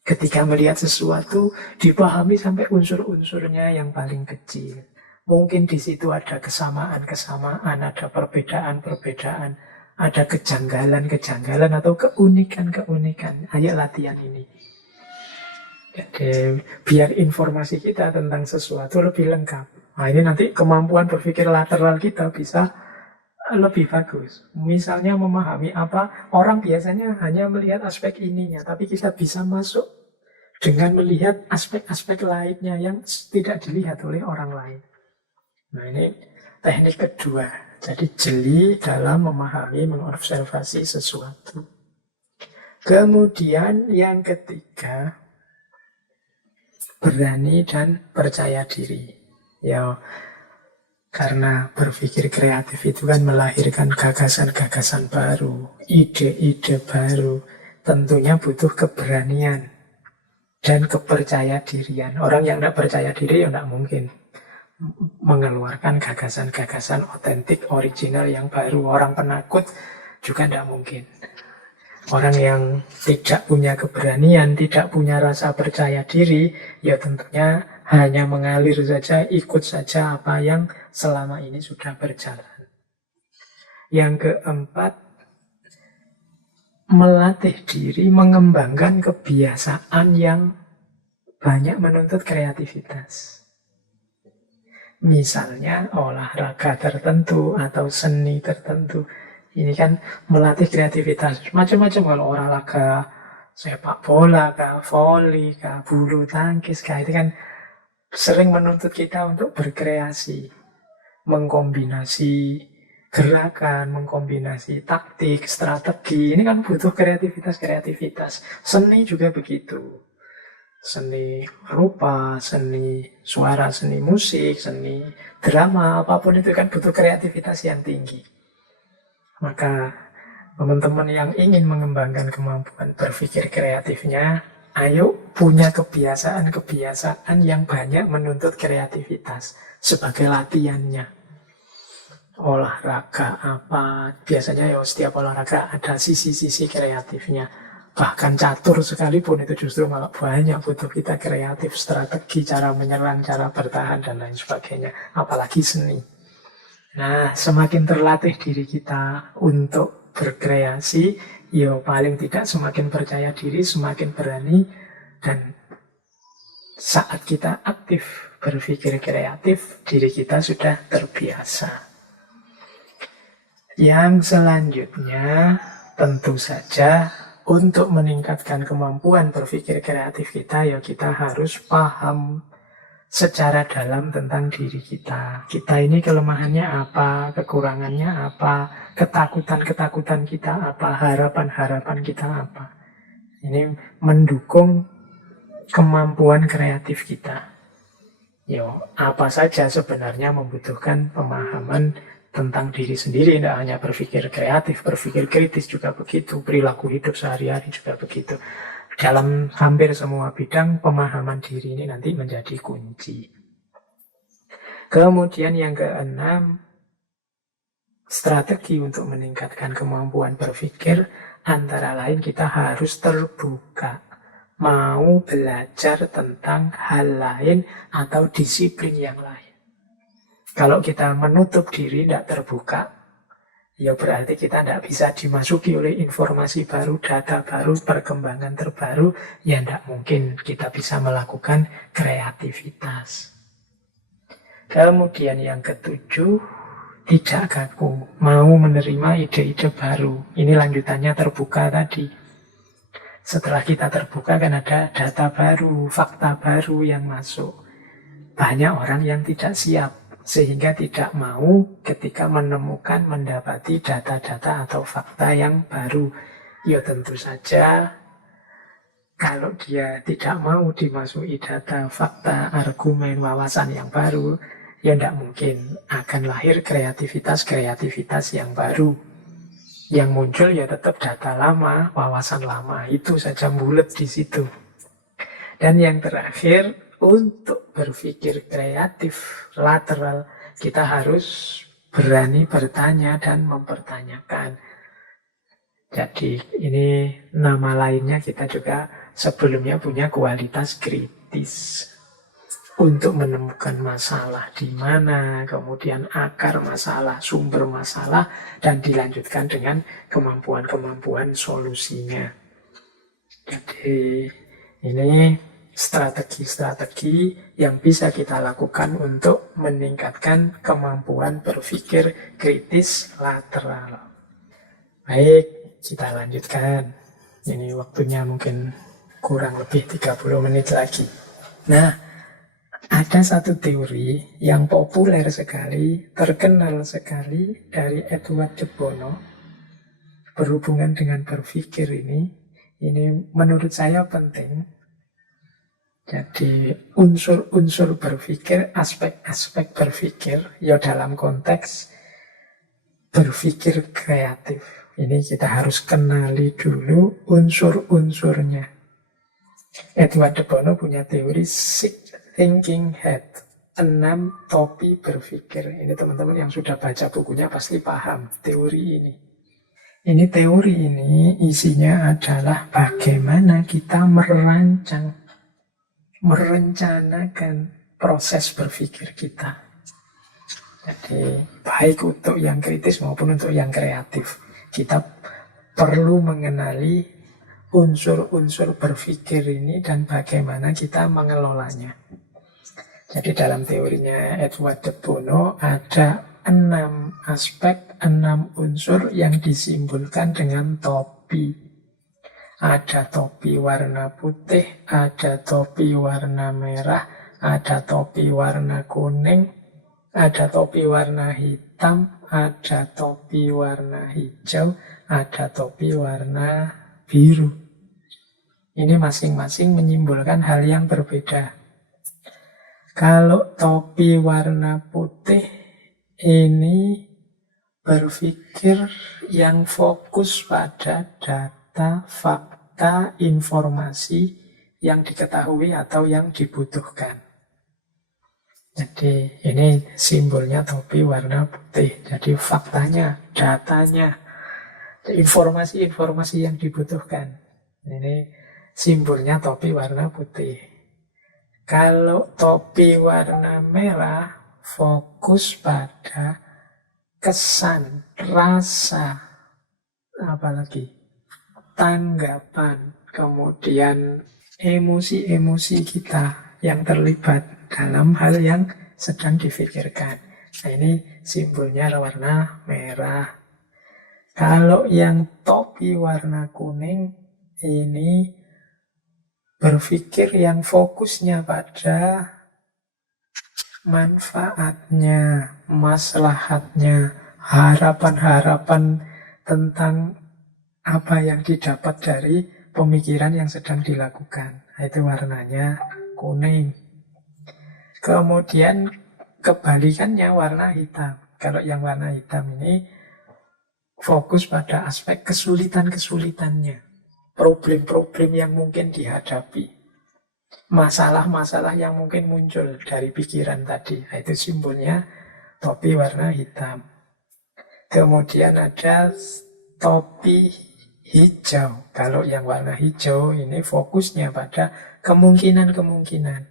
Ketika melihat sesuatu, dipahami sampai unsur-unsurnya yang paling kecil. Mungkin di situ ada kesamaan-kesamaan, ada perbedaan-perbedaan, ada kejanggalan-kejanggalan atau keunikan-keunikan. Ayo latihan ini. Jadi biar informasi kita tentang sesuatu lebih lengkap. Nah ini nanti kemampuan berpikir lateral kita bisa lebih bagus. Misalnya memahami apa, orang biasanya hanya melihat aspek ininya, tapi kita bisa masuk dengan melihat aspek-aspek lainnya yang tidak dilihat oleh orang lain. Nah ini teknik kedua. Jadi jeli dalam memahami, mengobservasi sesuatu. Kemudian yang ketiga, berani dan percaya diri. Ya, karena berpikir kreatif itu kan melahirkan gagasan-gagasan baru, ide-ide baru. Tentunya butuh keberanian dan kepercaya dirian. Orang yang tidak percaya diri ya tidak mungkin mengeluarkan gagasan-gagasan otentik, original yang baru. Orang penakut juga tidak mungkin. Orang yang tidak punya keberanian, tidak punya rasa percaya diri, ya tentunya hanya mengalir saja, ikut saja apa yang selama ini sudah berjalan. Yang keempat, melatih diri mengembangkan kebiasaan yang banyak menuntut kreativitas. Misalnya olahraga tertentu atau seni tertentu. Ini kan melatih kreativitas. Macam-macam kalau olahraga, sepak bola, voli, bulu tangkis, itu kan sering menuntut kita untuk berkreasi. Mengkombinasi gerakan, mengkombinasi taktik, strategi. Ini kan butuh kreativitas. Seni juga begitu. Seni rupa, seni suara, seni musik, seni drama, apapun itu kan butuh kreativitas yang tinggi. Maka teman-teman yang ingin mengembangkan kemampuan berpikir kreatifnya, ayo punya kebiasaan-kebiasaan yang banyak menuntut kreativitas sebagai latihannya. Olahraga apa, biasanya ya setiap olahraga ada sisi-sisi kreatifnya. Bahkan catur sekalipun itu justru malah banyak butuh kita kreatif, strategi, cara menyerang, cara bertahan, dan lain sebagainya. Apalagi seni. Nah, semakin terlatih diri kita untuk berkreasi, ya paling tidak semakin percaya diri, semakin berani, dan saat kita aktif berpikir kreatif, diri kita sudah terbiasa. Yang selanjutnya, tentu saja untuk meningkatkan kemampuan berpikir kreatif kita, ya kita harus paham secara dalam tentang diri kita. Kita ini kelemahannya apa, kekurangannya apa, ketakutan-ketakutan kita apa, harapan-harapan kita apa. Ini mendukung kemampuan kreatif kita. Yo, apa saja sebenarnya membutuhkan pemahaman tentang diri sendiri, tidak hanya berpikir kreatif, berpikir kritis juga begitu, perilaku hidup sehari-hari juga begitu. Dalam hampir semua bidang, pemahaman diri ini nanti menjadi kunci. Kemudian yang keenam, strategi untuk meningkatkan kemampuan berpikir, antara lain kita harus terbuka. Mau belajar tentang hal lain atau disiplin yang lain. Kalau kita menutup diri, tidak terbuka, ya berarti kita tidak bisa dimasuki oleh informasi baru, data baru, perkembangan terbaru. Ya tidak mungkin kita bisa melakukan kreativitas. Kemudian yang ketujuh, tidak kaku, mau menerima ide-ide baru. Ini lanjutannya terbuka tadi. Setelah kita terbuka kan ada data baru, fakta baru yang masuk. Banyak orang yang tidak siap, sehingga tidak mau ketika menemukan, mendapati data-data atau fakta yang baru. Ya tentu saja, kalau dia tidak mau dimasuki data, fakta, argumen, wawasan yang baru, ya tidak mungkin akan lahir kreativitas yang baru. Yang muncul ya tetap data lama, wawasan lama, itu saja bulat di situ. Dan yang terakhir, untuk berpikir kreatif, lateral, kita harus berani bertanya dan mempertanyakan. Jadi ini nama lainnya, kita juga sebelumnya punya kualitas kritis untuk menemukan masalah di mana, kemudian akar masalah, sumber masalah, dan dilanjutkan dengan kemampuan-kemampuan solusinya. Jadi ini strategi-strategi yang bisa kita lakukan untuk meningkatkan kemampuan berpikir kritis lateral. Baik, kita lanjutkan. Ini waktunya mungkin kurang lebih 30 menit lagi. Nah, ada satu teori yang populer sekali, terkenal sekali dari Edward de Bono berhubungan dengan berpikir ini. Ini menurut saya penting. Jadi unsur-unsur berpikir, aspek-aspek berpikir, ya dalam konteks berpikir kreatif. Ini kita harus kenali dulu unsur-unsurnya. Edward de Bono punya teori Six Thinking Hat, 6 topi berpikir. Ini teman-teman yang sudah baca bukunya pasti paham teori ini. Ini teori ini isinya adalah bagaimana kita merencanakan proses berpikir kita. Jadi baik untuk yang kritis maupun untuk yang kreatif. Kita perlu mengenali unsur-unsur berpikir ini dan bagaimana kita mengelolanya. Jadi dalam teorinya Edward de Bono ada 6 aspek, 6 unsur yang disimbolkan dengan topi. Ada topi warna putih, ada topi warna merah, ada topi warna kuning, ada topi warna hitam, ada topi warna hijau, ada topi warna biru. Ini masing-masing menyimbolkan hal yang berbeda. Kalau topi warna putih ini berpikir yang fokus pada data, fakta, informasi yang diketahui atau yang dibutuhkan. Jadi ini simbolnya topi warna putih. Jadi faktanya, datanya, informasi-informasi yang dibutuhkan. Ini simbolnya topi warna putih. Kalau topi warna merah fokus pada kesan, rasa, apalagi tanggapan, kemudian emosi-emosi kita yang terlibat dalam hal yang sedang difikirkan. Nah, ini simbolnya warna merah. Kalau yang topi warna kuning ini berpikir yang fokusnya pada manfaatnya, maslahatnya, harapan-harapan tentang apa yang didapat dari pemikiran yang sedang dilakukan. Nah, itu warnanya kuning. Kemudian kebalikannya warna hitam. Kalau yang warna hitam ini fokus pada aspek kesulitan-kesulitannya, problem-problem yang mungkin dihadapi, masalah-masalah yang mungkin muncul dari pikiran tadi. Nah, itu simbolnya topi warna hitam. Kemudian ada topi hijau. Kalau yang warna hijau ini fokusnya pada kemungkinan-kemungkinan,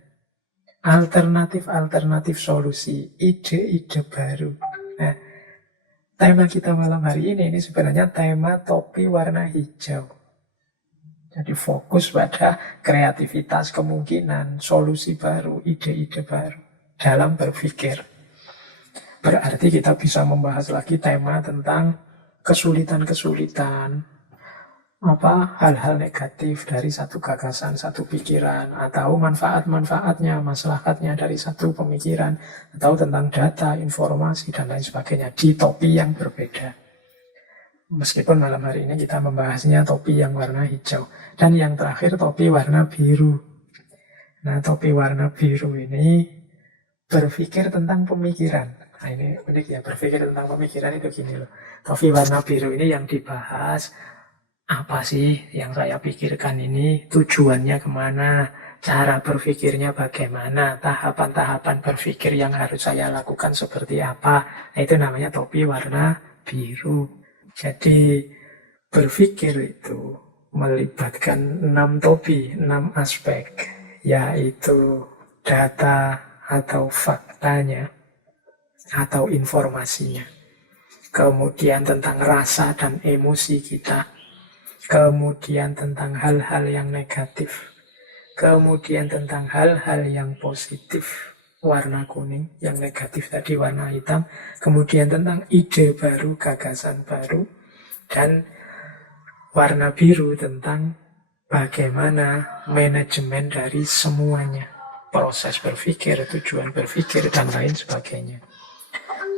alternatif-alternatif solusi, ide-ide baru. Nah, tema kita malam hari ini sebenarnya tema topi warna hijau. Jadi fokus pada kreativitas, kemungkinan, solusi baru, ide-ide baru dalam berpikir. Berarti kita bisa membahas lagi tema tentang kesulitan-kesulitan, hal-hal negatif dari satu gagasan, satu pikiran, atau manfaat-manfaatnya, maslahatnya dari satu pemikiran, atau tentang data, informasi, dan lain sebagainya di topi yang berbeda. Meskipun malam hari ini kita membahasnya topi yang warna hijau. Dan yang terakhir topi warna biru. Nah, topi warna biru ini berpikir tentang pemikiran. Nah, ini unik ya, berpikir tentang pemikiran itu gini loh. Topi warna biru ini yang dibahas, apa sih yang saya pikirkan ini, tujuannya kemana, cara berpikirnya bagaimana, tahapan-tahapan berpikir yang harus saya lakukan seperti apa. Nah, itu namanya topi warna biru. Jadi berpikir itu melibatkan 6 topi, 6 aspek, yaitu data atau faktanya, atau informasinya. Kemudian tentang rasa dan emosi kita. Kemudian tentang hal-hal yang negatif. Kemudian tentang hal-hal yang positif, warna kuning, yang negatif tadi warna hitam. Kemudian tentang ide baru, gagasan baru. Dan warna biru tentang bagaimana manajemen dari semuanya. Proses berpikir, tujuan berpikir, dan lain sebagainya.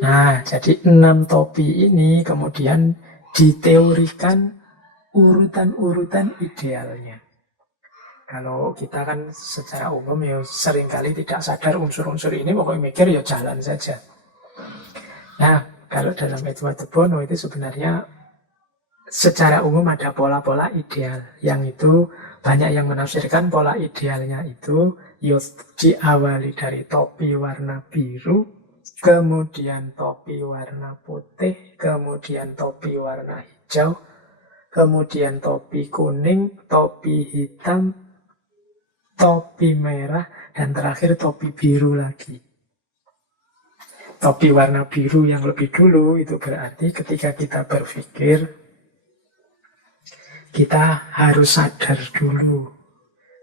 Nah, jadi 6 topi ini kemudian diteorikan urutan-urutan idealnya. Kalau kita kan secara umum ya seringkali tidak sadar unsur-unsur ini, pokoknya mikir ya jalan saja. Nah, kalau dalam Edward de Bono itu sebenarnya secara umum ada pola-pola ideal, yang itu banyak yang menafsirkan pola idealnya itu diawali dari topi warna biru, kemudian topi warna putih, kemudian topi warna hijau, kemudian topi kuning, topi hitam, topi merah, dan terakhir topi biru lagi. Topi warna biru yang lebih dulu itu berarti ketika kita berpikir, kita harus sadar dulu,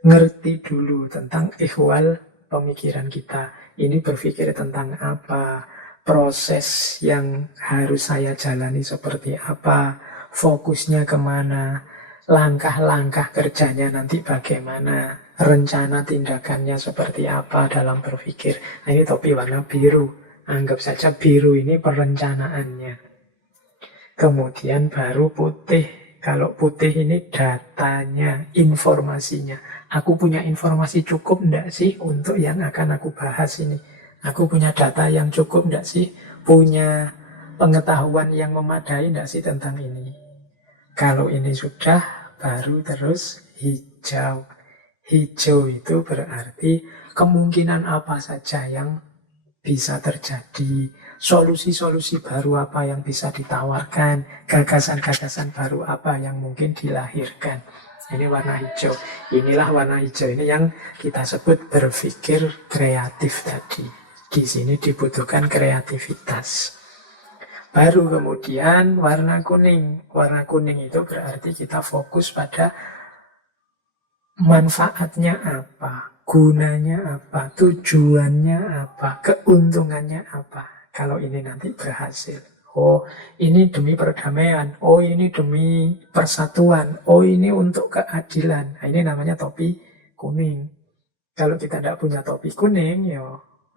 ngerti dulu tentang ihwal pemikiran kita. Ini berpikir tentang apa, proses yang harus saya jalani seperti apa, fokusnya kemana, langkah-langkah kerjanya nanti bagaimana, rencana tindakannya seperti apa dalam berpikir. Nah, ini topi warna biru. Anggap saja biru ini perencanaannya. Kemudian baru putih. Kalau putih ini datanya, informasinya. Aku punya informasi cukup enggak sih untuk yang akan aku bahas ini? Aku punya data yang cukup enggak sih? Punya pengetahuan yang memadai enggak sih tentang ini? Kalau ini sudah, baru terus hijau. Hijau itu berarti kemungkinan apa saja yang bisa terjadi, solusi-solusi baru apa yang bisa ditawarkan, gagasan-gagasan baru apa yang mungkin dilahirkan. Ini warna hijau. Inilah warna hijau ini yang kita sebut berpikir kreatif tadi. Di sini dibutuhkan kreativitas. Baru kemudian warna kuning. Warna kuning itu berarti kita fokus pada manfaatnya apa, gunanya apa, tujuannya apa, keuntungannya apa. Kalau ini nanti berhasil. Oh, ini demi perdamaian. Oh, ini demi persatuan. Oh, ini untuk keadilan. Nah, ini namanya topi kuning. Kalau kita tidak punya topi kuning, ya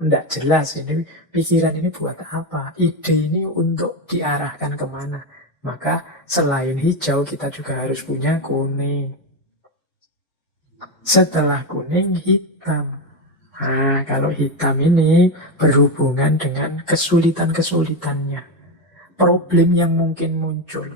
tidak jelas. Ini pikiran ini buat apa? Ide ini untuk diarahkan kemana? Maka selain hijau, kita juga harus punya kuning. Setelah kuning, hitam. Nah, kalau hitam ini berhubungan dengan kesulitan-kesulitannya. Problem yang mungkin muncul.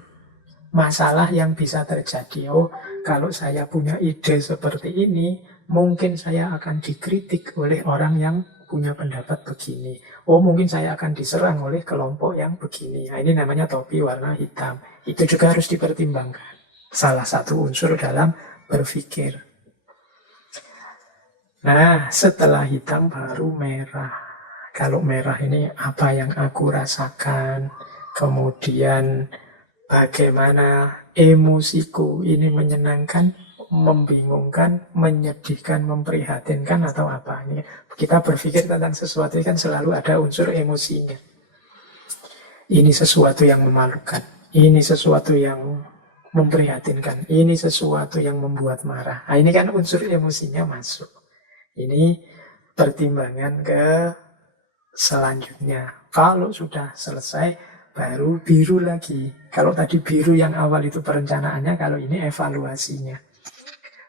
Masalah yang bisa terjadi. Oh, kalau saya punya ide seperti ini, mungkin saya akan dikritik oleh orang yang punya pendapat begini. Oh, mungkin saya akan diserang oleh kelompok yang begini. Nah, ini namanya topi warna hitam. Itu juga harus dipertimbangkan. Salah satu unsur dalam berpikir. Nah, setelah hitam baru merah. Kalau merah ini apa yang aku rasakan, kemudian bagaimana emosiku ini menyenangkan, membingungkan, menyedihkan, memprihatinkan atau apa. Ini kita berpikir tentang sesuatu kan selalu ada unsur emosinya. Ini sesuatu yang memalukan, ini sesuatu yang memprihatinkan, ini sesuatu yang membuat marah. Nah, ini kan unsur emosinya masuk. Ini pertimbangan ke selanjutnya. Kalau sudah selesai, baru biru lagi. Kalau tadi biru yang awal itu perencanaannya, kalau ini evaluasinya.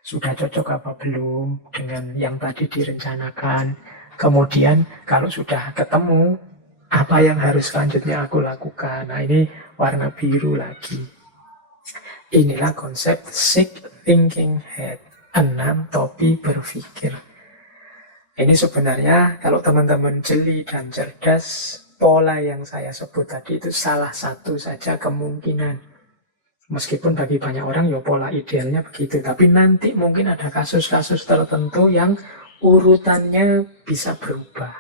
Sudah cocok apa belum dengan yang tadi direncanakan. Kemudian kalau sudah ketemu, apa yang harus selanjutnya aku lakukan. Nah, ini warna biru lagi. Inilah konsep sick thinking head, 6 topi berpikir. Ini sebenarnya kalau teman-teman jeli dan cerdas, pola yang saya sebut tadi itu salah satu saja kemungkinan. Meskipun bagi banyak orang ya pola idealnya begitu, tapi nanti mungkin ada kasus-kasus tertentu yang urutannya bisa berubah.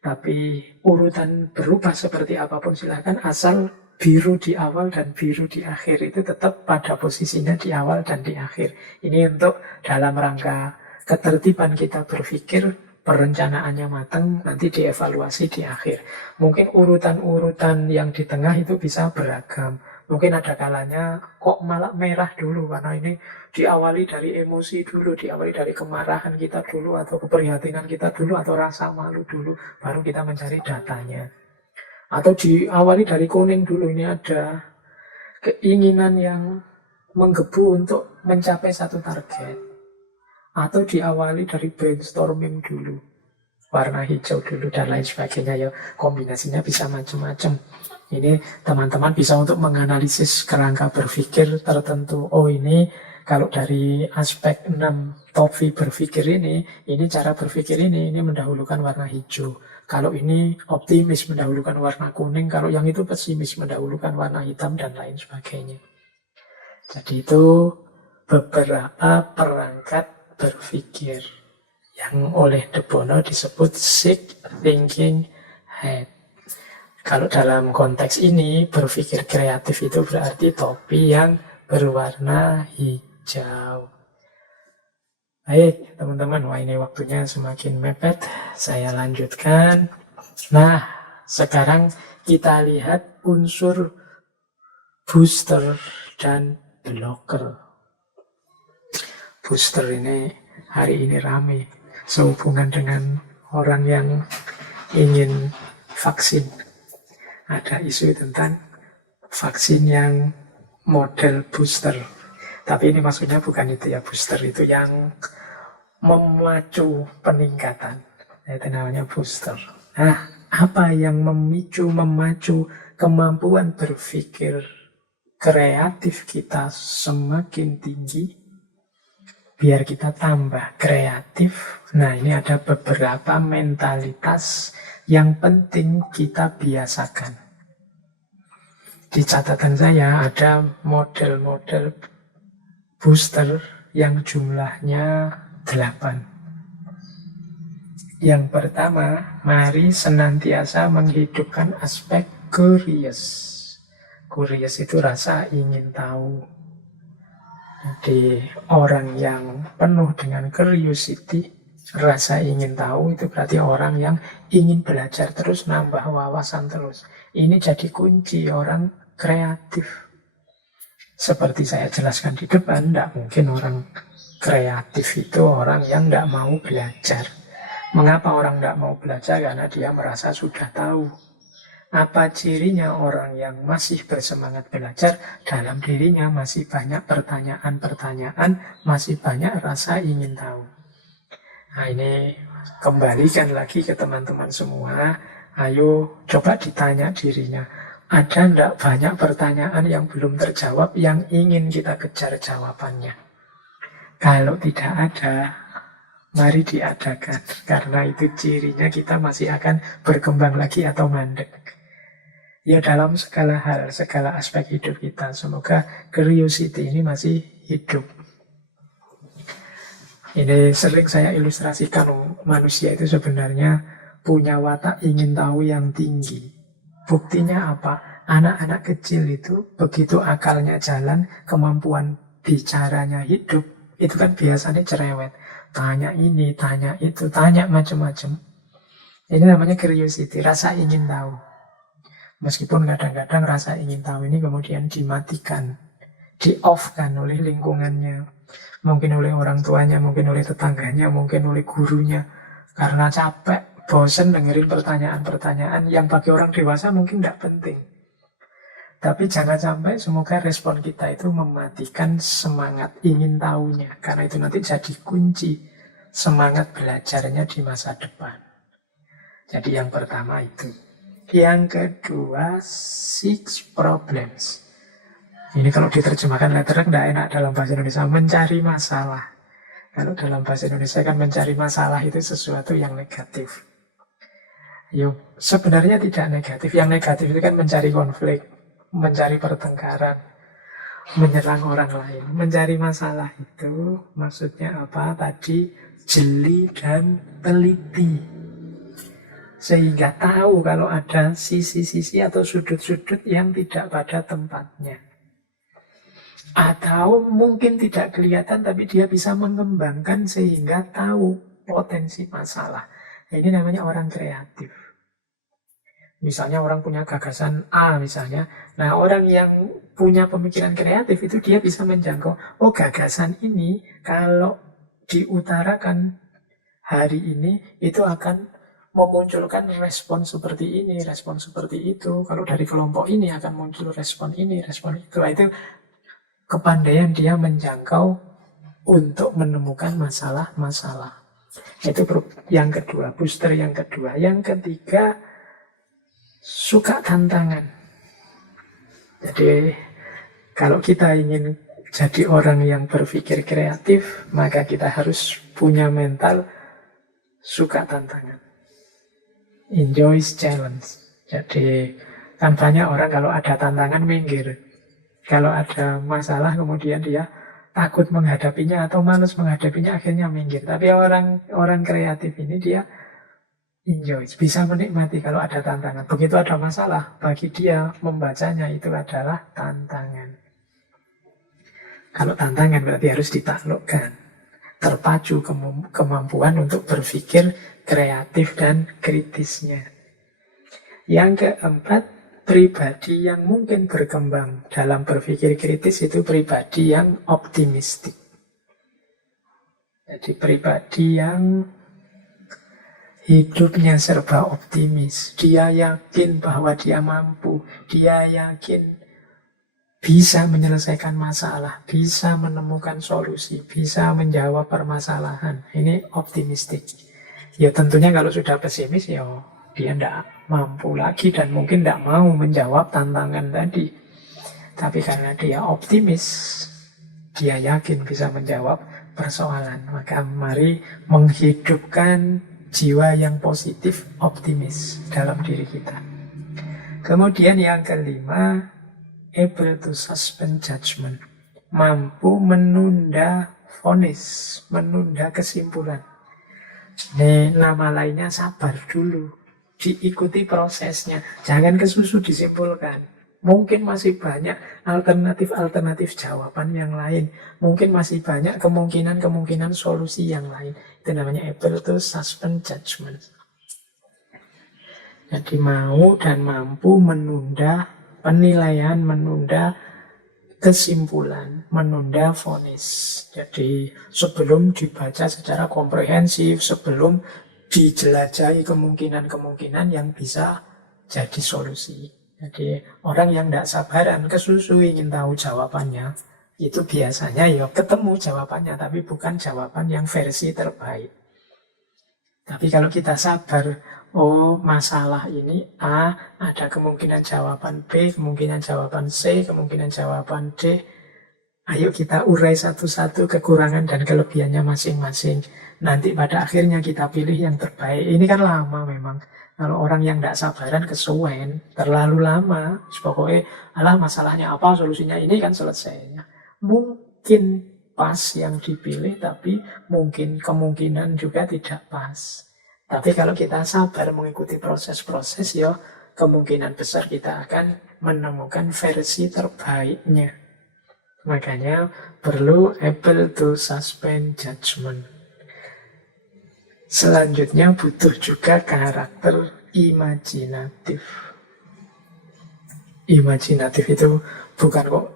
Tapi urutan berubah seperti apapun silahkan, asal biru di awal dan biru di akhir itu tetap pada posisinya di awal dan di akhir. Ini untuk dalam rangka ketertiban kita berpikir, perencanaannya matang, nanti dievaluasi di akhir. Mungkin urutan-urutan yang di tengah itu bisa beragam. Mungkin ada kalanya kok malah merah dulu, karena ini diawali dari emosi dulu, diawali dari kemarahan kita dulu, atau keprihatinan kita dulu, atau rasa malu dulu, baru kita mencari datanya. Atau diawali dari kuning dulu, ini ada keinginan yang menggebu untuk mencapai satu target. Atau diawali dari brainstorming dulu, warna hijau dulu, dan lain sebagainya. Ya, kombinasinya bisa macam-macam. Ini teman-teman bisa untuk menganalisis kerangka berpikir tertentu. Oh, ini kalau dari aspek 6 topi berpikir ini cara berpikir ini mendahulukan warna hijau. Kalau ini optimis mendahulukan warna kuning, kalau yang itu pesimis mendahulukan warna hitam, dan lain sebagainya. Jadi itu beberapa perangkat berpikir yang oleh De Bono disebut sick thinking head. Kalau dalam konteks ini, berpikir kreatif itu berarti topi yang berwarna hijau. Baik, teman-teman, wah ini waktunya semakin mepet. Saya lanjutkan. Nah, sekarang kita lihat unsur booster dan blocker. Booster ini hari ini rame sehubungan dengan orang yang ingin vaksin. Ada isu tentang vaksin yang model booster. Tapi ini maksudnya bukan itu ya, booster itu yang memacu peningkatan. Itu namanya booster. Nah, apa yang memacu kemampuan berpikir kreatif kita semakin tinggi, biar kita tambah kreatif. Nah, ini ada beberapa mentalitas yang penting kita biasakan. Di catatan saya ada model-model booster yang jumlahnya 8. Yang pertama, mari senantiasa menghidupkan aspek curious. Curious itu rasa ingin tahu. Jadi orang yang penuh dengan curiosity, rasa ingin tahu, itu berarti orang yang ingin belajar terus, nambah wawasan terus. Ini jadi kunci orang kreatif. Seperti saya jelaskan di depan, tidak mungkin orang kreatif itu orang yang tidak mau belajar. Mengapa orang tidak mau belajar? Karena dia merasa sudah tahu. Apa cirinya orang yang masih bersemangat belajar? Dalam dirinya masih banyak pertanyaan-pertanyaan, masih banyak rasa ingin tahu. Nah, ini kembalikan lagi ke teman-teman semua. Ayo coba ditanya dirinya. Ada tidak banyak pertanyaan yang belum terjawab yang ingin kita kejar jawabannya? Kalau tidak ada, mari diadakan. Karena itu cirinya kita masih akan berkembang lagi atau mandek. Ya, dalam segala hal, segala aspek hidup kita. Semoga curiosity ini masih hidup. Ini sering saya ilustrasikan, manusia itu sebenarnya punya watak ingin tahu yang tinggi. Buktinya apa? Anak-anak kecil itu begitu akalnya jalan, kemampuan bicaranya hidup, itu kan biasanya cerewet. Tanya ini, tanya itu, tanya macam-macam. Ini namanya curiosity, rasa ingin tahu. Meskipun kadang-kadang rasa ingin tahu ini kemudian dimatikan, di-off-kan oleh lingkungannya. Mungkin oleh orang tuanya, mungkin oleh tetangganya, mungkin oleh gurunya. Karena capek, bosan dengerin pertanyaan-pertanyaan yang bagi orang dewasa mungkin tidak penting. Tapi jangan sampai semoga respon kita itu mematikan semangat ingin tahunya. Karena itu nanti jadi kunci semangat belajarnya di masa depan. Jadi yang pertama itu. Yang kedua, 6 problems. Ini kalau diterjemahkan letternya tidak enak dalam bahasa Indonesia, mencari masalah. Kalau dalam bahasa Indonesia kan mencari masalah itu sesuatu yang negatif. Yo, sebenarnya tidak negatif. Yang negatif itu kan mencari konflik, mencari pertengkaran, menyerang orang lain. Mencari masalah itu maksudnya apa? Tadi jeli dan teliti. Sehingga tahu kalau ada sisi-sisi atau sudut-sudut yang tidak pada tempatnya. Atau mungkin tidak kelihatan tapi dia bisa mengembangkan sehingga tahu potensi masalah. Ini namanya orang kreatif. Misalnya orang punya gagasan A misalnya. Nah orang yang punya pemikiran kreatif itu dia bisa menjangkau. Oh gagasan ini kalau diutarakan hari ini itu akan memunculkan respon seperti ini, respon seperti itu. Kalau dari kelompok ini akan muncul respon ini, respon itu. Itu kepandaian dia menjangkau untuk menemukan masalah-masalah. Itu yang kedua, booster yang kedua. Yang ketiga, suka tantangan. Jadi kalau kita ingin jadi orang yang berpikir kreatif, maka kita harus punya mental suka tantangan. Enjoys challenge. Jadi kan banyak orang kalau ada tantangan minggir. Kalau ada masalah kemudian dia takut menghadapinya atau malas menghadapinya akhirnya minggir. Tapi orang kreatif ini dia enjoy, bisa menikmati kalau ada tantangan. Begitu ada masalah, bagi dia membacanya itu adalah tantangan. Kalau tantangan berarti harus ditaklukkan. Terpacu kemampuan untuk berpikir kreatif dan kritisnya. Yang keempat, pribadi yang mungkin berkembang dalam berpikir kritis itu pribadi yang optimistik. Jadi pribadi yang hidupnya serba optimis. Dia yakin bahwa dia mampu. Dia yakin bisa menyelesaikan masalah, bisa menemukan solusi, bisa menjawab permasalahan. Ini optimistik. Ya tentunya kalau sudah pesimis ya dia tidak mampu lagi dan mungkin tidak mau menjawab tantangan tadi. Tapi karena dia optimis, dia yakin bisa menjawab persoalan. Maka mari menghidupkan jiwa yang positif, optimis dalam diri kita. Kemudian yang kelima, able to suspend judgment. Mampu menunda vonis, menunda kesimpulan. Ini nama lainnya sabar dulu. Diikuti prosesnya. Jangan kesusu disimpulkan. Mungkin masih banyak alternatif-alternatif jawaban yang lain. Mungkin masih banyak kemungkinan-kemungkinan solusi yang lain. Itu namanya able to suspend judgment. Jadi mau dan mampu menunda penilaian, menunda kesimpulan, menunda vonis. Jadi sebelum dibaca secara komprehensif, sebelum dijelajahi kemungkinan-kemungkinan yang bisa jadi solusi. Jadi orang yang tidak sabaran, kesusu ingin tahu jawabannya, itu biasanya ya ketemu jawabannya, tapi bukan jawaban yang versi terbaik. Tapi kalau kita sabar, oh masalah ini A, ada kemungkinan jawaban B, kemungkinan jawaban C, kemungkinan jawaban D. Ayo kita urai satu-satu kekurangan dan kelebihannya masing-masing. Nanti pada akhirnya kita pilih yang terbaik. Ini kan lama memang. Kalau orang yang tidak sabaran kesuwen, terlalu lama. Pokoknya, alah masalahnya apa, solusinya ini kan selesainya. Mungkin pas yang dipilih, tapi mungkin kemungkinan juga tidak pas. Tapi kalau kita sabar mengikuti proses-proses, ya kemungkinan besar kita akan menemukan versi terbaiknya. Makanya perlu able to suspend judgment. Selanjutnya butuh juga karakter imajinatif. Imajinatif itu bukan kok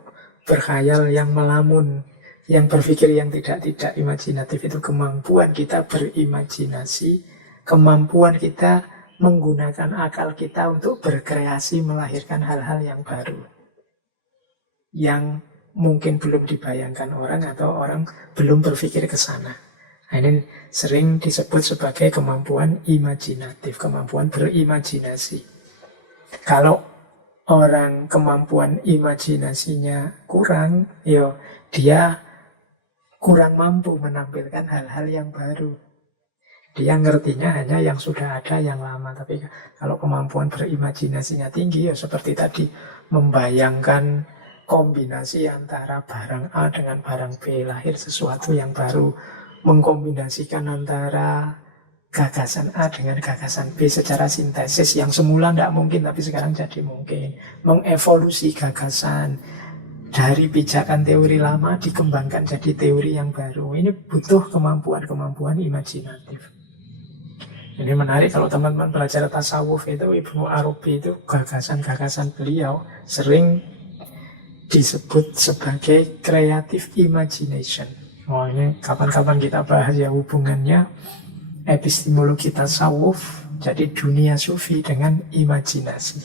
berkhayal yang melamun, yang berpikir yang tidak-tidak. Imajinatif itu kemampuan kita berimajinasi, kemampuan kita menggunakan akal kita untuk berkreasi, melahirkan hal-hal yang baru. Yang mungkin belum dibayangkan orang atau orang belum berpikir ke sana. Nah, ini sering disebut sebagai kemampuan imajinatif, kemampuan berimajinasi. Kalau orang kemampuan imajinasinya kurang, ya dia kurang mampu menampilkan hal-hal yang baru. Dia ngertinya hanya yang sudah ada, yang lama. Tapi kalau kemampuan berimajinasinya tinggi, ya seperti tadi, membayangkan kombinasi antara barang A dengan barang B, lahir sesuatu yang baru, mengkombinasikan antara gagasan A dengan gagasan B secara sintesis yang semula tidak mungkin tapi sekarang jadi mungkin, mengevolusi gagasan dari pijakan teori lama dikembangkan jadi teori yang baru. Ini butuh kemampuan-kemampuan imajinatif. Ini menarik kalau teman-teman belajar tasawuf itu, Ibnu Arabi itu gagasan-gagasan beliau sering disebut sebagai creative imagination. Oh, ini kapan-kapan kita bahas ya hubungannya epistemologi tasawuf, jadi dunia sufi dengan imajinasi.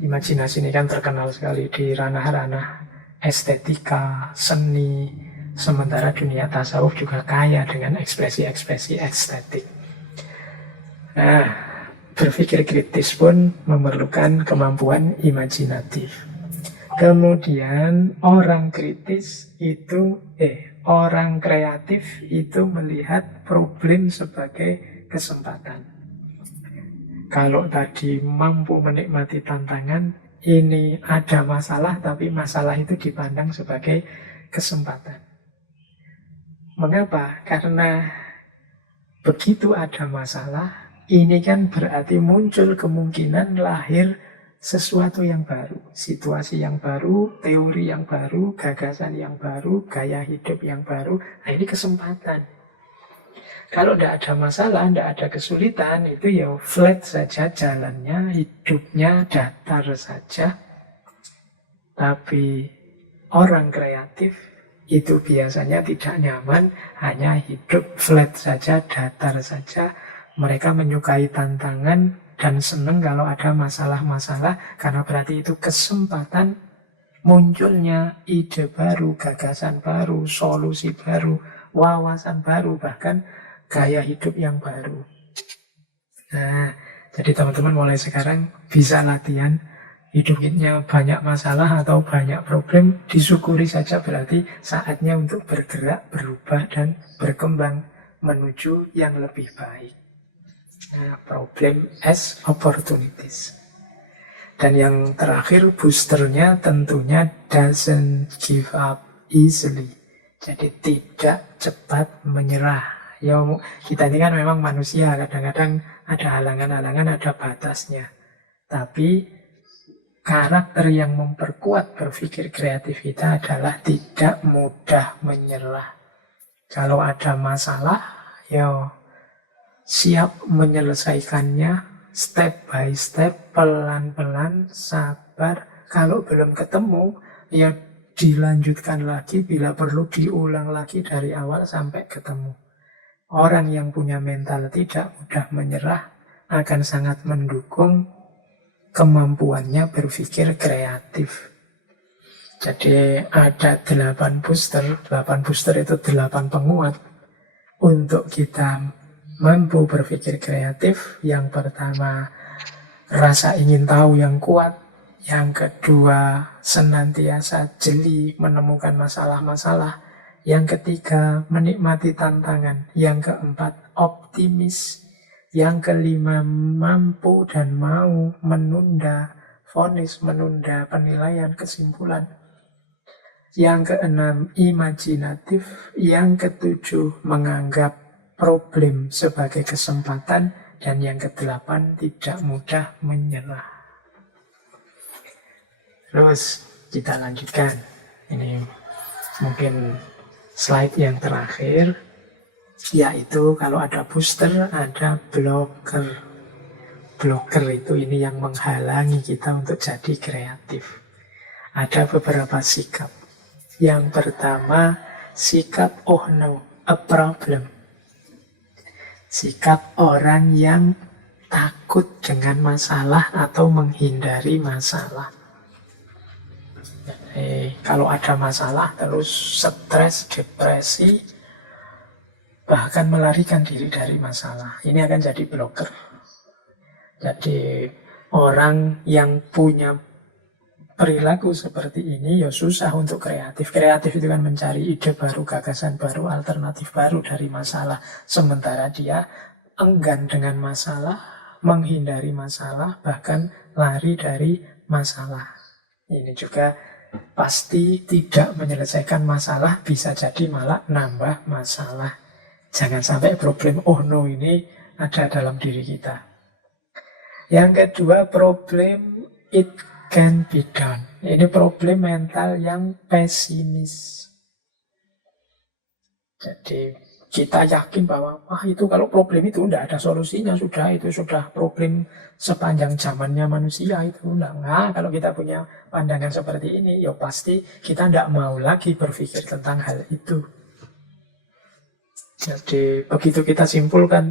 Imajinasi ini kan terkenal sekali di ranah-ranah estetika, seni, sementara dunia tasawuf juga kaya dengan ekspresi-ekspresi estetik. Nah, berpikir kritis pun memerlukan kemampuan imajinatif. Kemudian orang kreatif itu melihat problem sebagai kesempatan. Kalau tadi mampu menikmati tantangan, ini ada masalah, tapi masalah itu dipandang sebagai kesempatan. Mengapa? Karena begitu ada masalah, ini kan berarti muncul kemungkinan lahir sesuatu yang baru, situasi yang baru, teori yang baru, gagasan yang baru, gaya hidup yang baru. Nah, ini kesempatan. Kalau tidak ada masalah, tidak ada kesulitan, itu ya flat saja jalannya, hidupnya datar saja. Tapi orang kreatif itu biasanya tidak nyaman, hanya hidup flat saja, datar saja. Mereka menyukai tantangan dan senang kalau ada masalah-masalah, karena berarti itu kesempatan munculnya ide baru, gagasan baru, solusi baru, wawasan baru, bahkan gaya hidup yang baru. Nah, jadi teman-teman mulai sekarang bisa latihan hidupnya banyak masalah atau banyak problem, disyukuri saja, berarti saatnya untuk bergerak, berubah, dan berkembang menuju yang lebih baik. Nah, problem as opportunities. Dan yang terakhir, boosternya tentunya doesn't give up easily. Jadi tidak cepat menyerah. Ya, kita ini kan memang manusia, kadang-kadang ada halangan-halangan, ada batasnya. Tapi karakter yang memperkuat berpikir kreatif kita adalah tidak mudah menyerah. Kalau ada masalah, ya siap menyelesaikannya step by step, pelan-pelan, sabar. Kalau belum ketemu, ya dilanjutkan lagi, bila perlu diulang lagi dari awal sampai ketemu. Orang yang punya mental tidak mudah menyerah akan sangat mendukung kemampuannya berpikir kreatif. Jadi ada 8 booster. 8 booster itu 8 penguat untuk kita mampu berpikir kreatif. Yang pertama, rasa ingin tahu yang kuat. Yang kedua, senantiasa jeli menemukan masalah-masalah. Yang ketiga, menikmati tantangan. Yang keempat, optimis. Yang kelima, mampu dan mau menunda vonis, menunda penilaian, kesimpulan. Yang keenam, imajinatif. Yang ketujuh, menganggap problem sebagai kesempatan. Dan yang kedelapan, tidak mudah menyerah. Terus kita lanjutkan. Ini mungkin slide yang terakhir, yaitu kalau ada booster, ada blocker. Blocker itu ini yang menghalangi kita untuk jadi kreatif. Ada beberapa sikap. Yang pertama, sikap oh no, a problem. Sikap orang yang takut dengan masalah atau menghindari masalah. Kalau ada masalah terus stres, depresi, bahkan melarikan diri dari masalah. Ini akan jadi blocker. Jadi orang yang punya perilaku seperti ini, ya susah untuk kreatif. Kreatif itu kan mencari ide baru, gagasan baru, alternatif baru dari masalah. Sementara dia enggan dengan masalah, menghindari masalah, bahkan lari dari masalah. Ini juga pasti tidak menyelesaikan masalah, bisa jadi malah nambah masalah. Jangan sampai problem oh no ini ada dalam diri kita. Yang kedua, problem it can be done. Ini problem mental yang pesimis. Jadi kita yakin bahwa itu kalau problem itu tidak ada solusinya, itu sudah problem sepanjang zamannya manusia itu. Nah, kalau kita punya pandangan seperti ini, ya pasti kita tidak mau lagi berpikir tentang hal itu. Jadi begitu kita simpulkan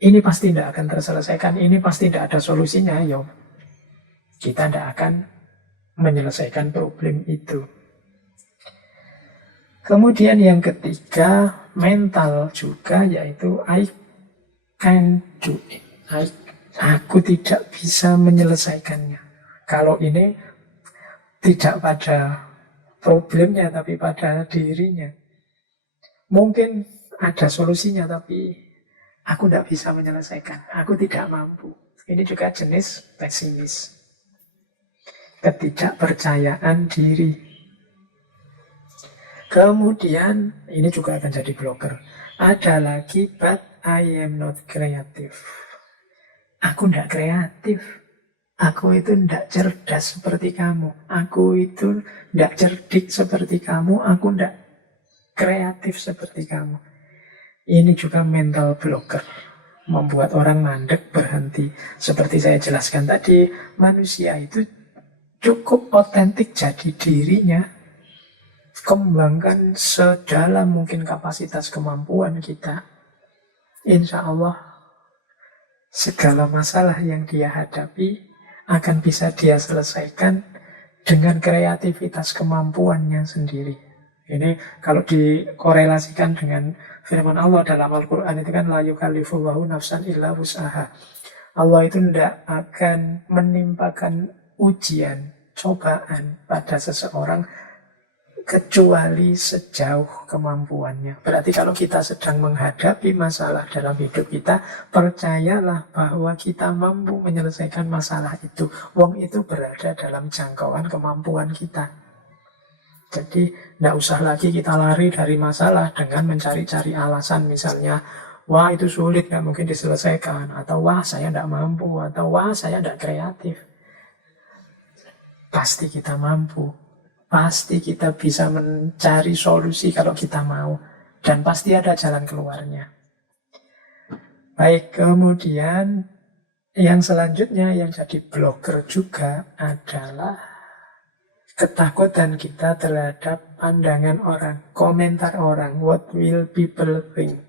ini pasti tidak akan terselesaikan, ini pasti tidak ada solusinya, ya kita tidak akan menyelesaikan problem itu. Kemudian yang ketiga, mental juga, yaitu I can do it. Aku tidak bisa menyelesaikannya. Kalau ini tidak pada problemnya, tapi pada dirinya. Mungkin ada solusinya, tapi aku tidak bisa menyelesaikan. Aku tidak mampu. Ini juga jenis pesimis. Ketidakpercayaan diri. Kemudian, ini juga akan jadi blocker. Ada lagi, but I am not creative. Aku tidak kreatif. Aku itu tidak cerdas seperti kamu. Aku itu tidak cerdik seperti kamu. Aku tidak kreatif seperti kamu. Ini juga mental blocker. Membuat orang mandek, berhenti. Seperti saya jelaskan tadi, manusia itu cukup otentik jadi dirinya. Kembangkan sedalam mungkin kapasitas kemampuan kita. Insya Allah segala masalah yang dia hadapi akan bisa dia selesaikan dengan kreativitas kemampuannya sendiri. Ini kalau dikorelasikan dengan firman Allah dalam Al-Quran itu kan la yukallifullahu nafsan illa wus'aha. Allah itu tidak akan menimpakan ujian, cobaan pada seseorang kecuali sejauh kemampuannya. Berarti kalau kita sedang menghadapi masalah dalam hidup kita, percayalah bahwa kita mampu menyelesaikan masalah itu. Wong itu berada dalam jangkauan kemampuan kita. Jadi tidak usah lagi kita lari dari masalah dengan mencari-cari alasan, misalnya wah itu sulit, nggak mungkin diselesaikan, atau wah saya tidak mampu, atau wah saya tidak kreatif. Pasti kita mampu. Pasti kita bisa mencari solusi kalau kita mau. Dan pasti ada jalan keluarnya. Baik, kemudian yang selanjutnya yang jadi blocker juga adalah ketakutan kita terhadap pandangan orang, komentar orang. What will people think?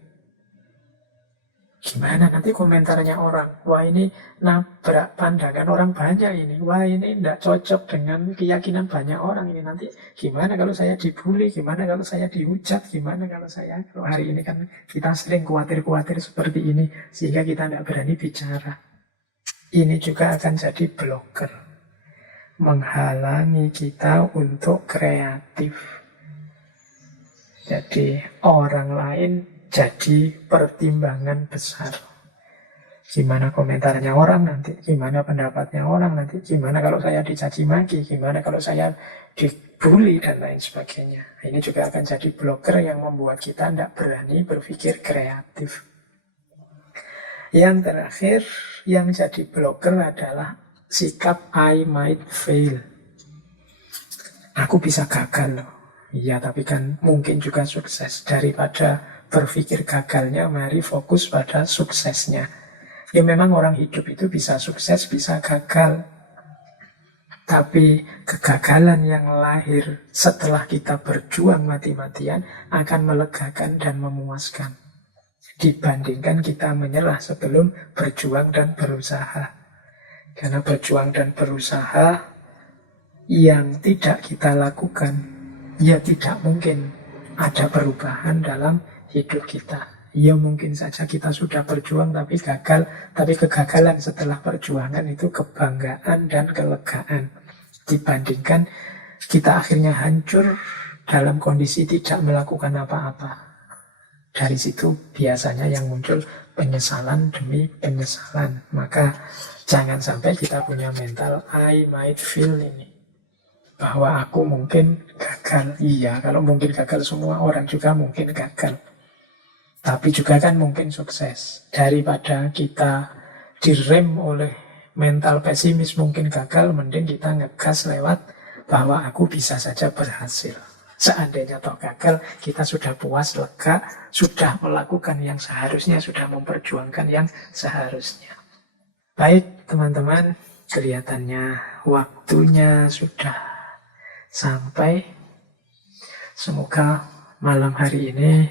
Gimana nanti komentarnya orang? Wah ini nabrak pandangan orang banyak ini. Wah ini tidak cocok dengan keyakinan banyak orang ini. Nanti gimana kalau saya dibully? Gimana kalau saya dihujat? Gimana kalau saya... Kalau hari ini kan kita sering khawatir-khawatir seperti ini. Sehingga kita tidak berani bicara. Ini juga akan jadi blocker. Menghalangi kita untuk kreatif. Jadi orang lain jadi pertimbangan besar. Gimana komentarnya orang nanti, gimana pendapatnya orang nanti, gimana kalau saya dicaci maki, gimana kalau saya dibully dan lain sebagainya. Ini juga akan jadi blocker yang membuat kita tidak berani berpikir kreatif. Yang terakhir, yang jadi blocker adalah sikap I might fail. Aku bisa gagal loh. Iya, tapi kan mungkin juga sukses. Daripada berpikir gagalnya, mari fokus pada suksesnya. Ya memang orang hidup itu bisa sukses, bisa gagal. Tapi kegagalan yang lahir setelah kita berjuang mati-matian akan melegakan dan memuaskan. Dibandingkan kita menyerah sebelum berjuang dan berusaha. Karena berjuang dan berusaha yang tidak kita lakukan, ya tidak mungkin ada perubahan dalam hidup kita. Ya mungkin saja kita sudah berjuang tapi gagal. Tapi kegagalan setelah perjuangan itu kebanggaan dan kelegaan. dibandingkan kita akhirnya hancur dalam kondisi tidak melakukan apa-apa. Dari situ biasanya yang muncul penyesalan demi penyesalan. Maka jangan sampai kita punya mental I might fail ini, bahwa aku mungkin gagal. Iya, kalau mungkin gagal, semua orang juga mungkin gagal. Tapi juga kan mungkin sukses. Daripada kita direm oleh mental pesimis mungkin gagal, mending kita ngegas lewat bahwa aku bisa saja berhasil. Seandainya toh gagal, kita sudah puas, lega, sudah melakukan yang seharusnya, sudah memperjuangkan yang seharusnya. Baik teman-teman, kelihatannya waktunya sudah sampai. Semoga malam hari ini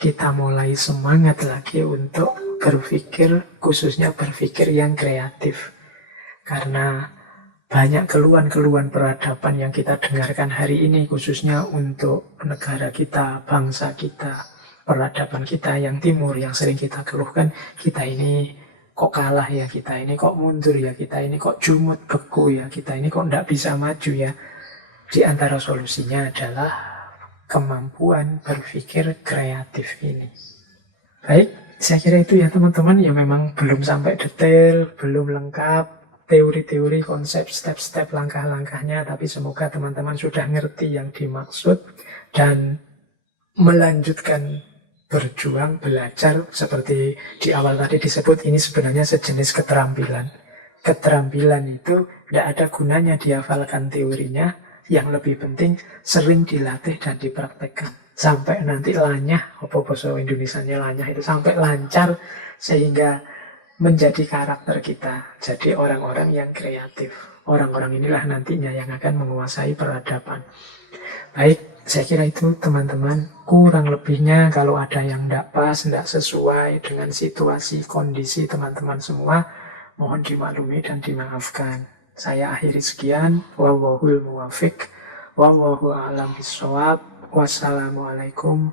kita mulai semangat lagi untuk berpikir, khususnya berpikir yang kreatif. Karena banyak keluhan-keluhan peradaban yang kita dengarkan hari ini, khususnya untuk negara kita, bangsa kita, peradaban kita yang timur, yang sering kita keluhkan, kita ini kok kalah ya, kita ini kok mundur ya, kita ini kok jumut beku ya, kita ini kok tidak bisa maju ya. Di antara solusinya adalah kemampuan berpikir kreatif ini. Baik, saya kira itu ya teman-teman, ya memang belum sampai detail, belum lengkap teori-teori, konsep, step-step, langkah-langkahnya, tapi semoga teman-teman sudah ngerti yang dimaksud dan melanjutkan berjuang, belajar. Seperti di awal tadi disebut, ini sebenarnya sejenis keterampilan. Keterampilan itu tidak ada gunanya dihafalkan teorinya, yang lebih penting sering dilatih dan dipraktekkan. Sampai nanti lanyah, apa bahasa Indonesianya lanyah itu, sampai lancar, sehingga menjadi karakter kita, jadi orang-orang yang kreatif. Orang-orang inilah nantinya yang akan menguasai peradaban. Baik, saya kira itu teman-teman. Kurang lebihnya kalau ada yang tidak pas, tidak sesuai dengan situasi, kondisi teman-teman semua, mohon dimaklumi dan dimaafkan. Saya akhiri sekian. Wallahul muwafiq, wallahu a'lam bishawab. Wassalamualaikum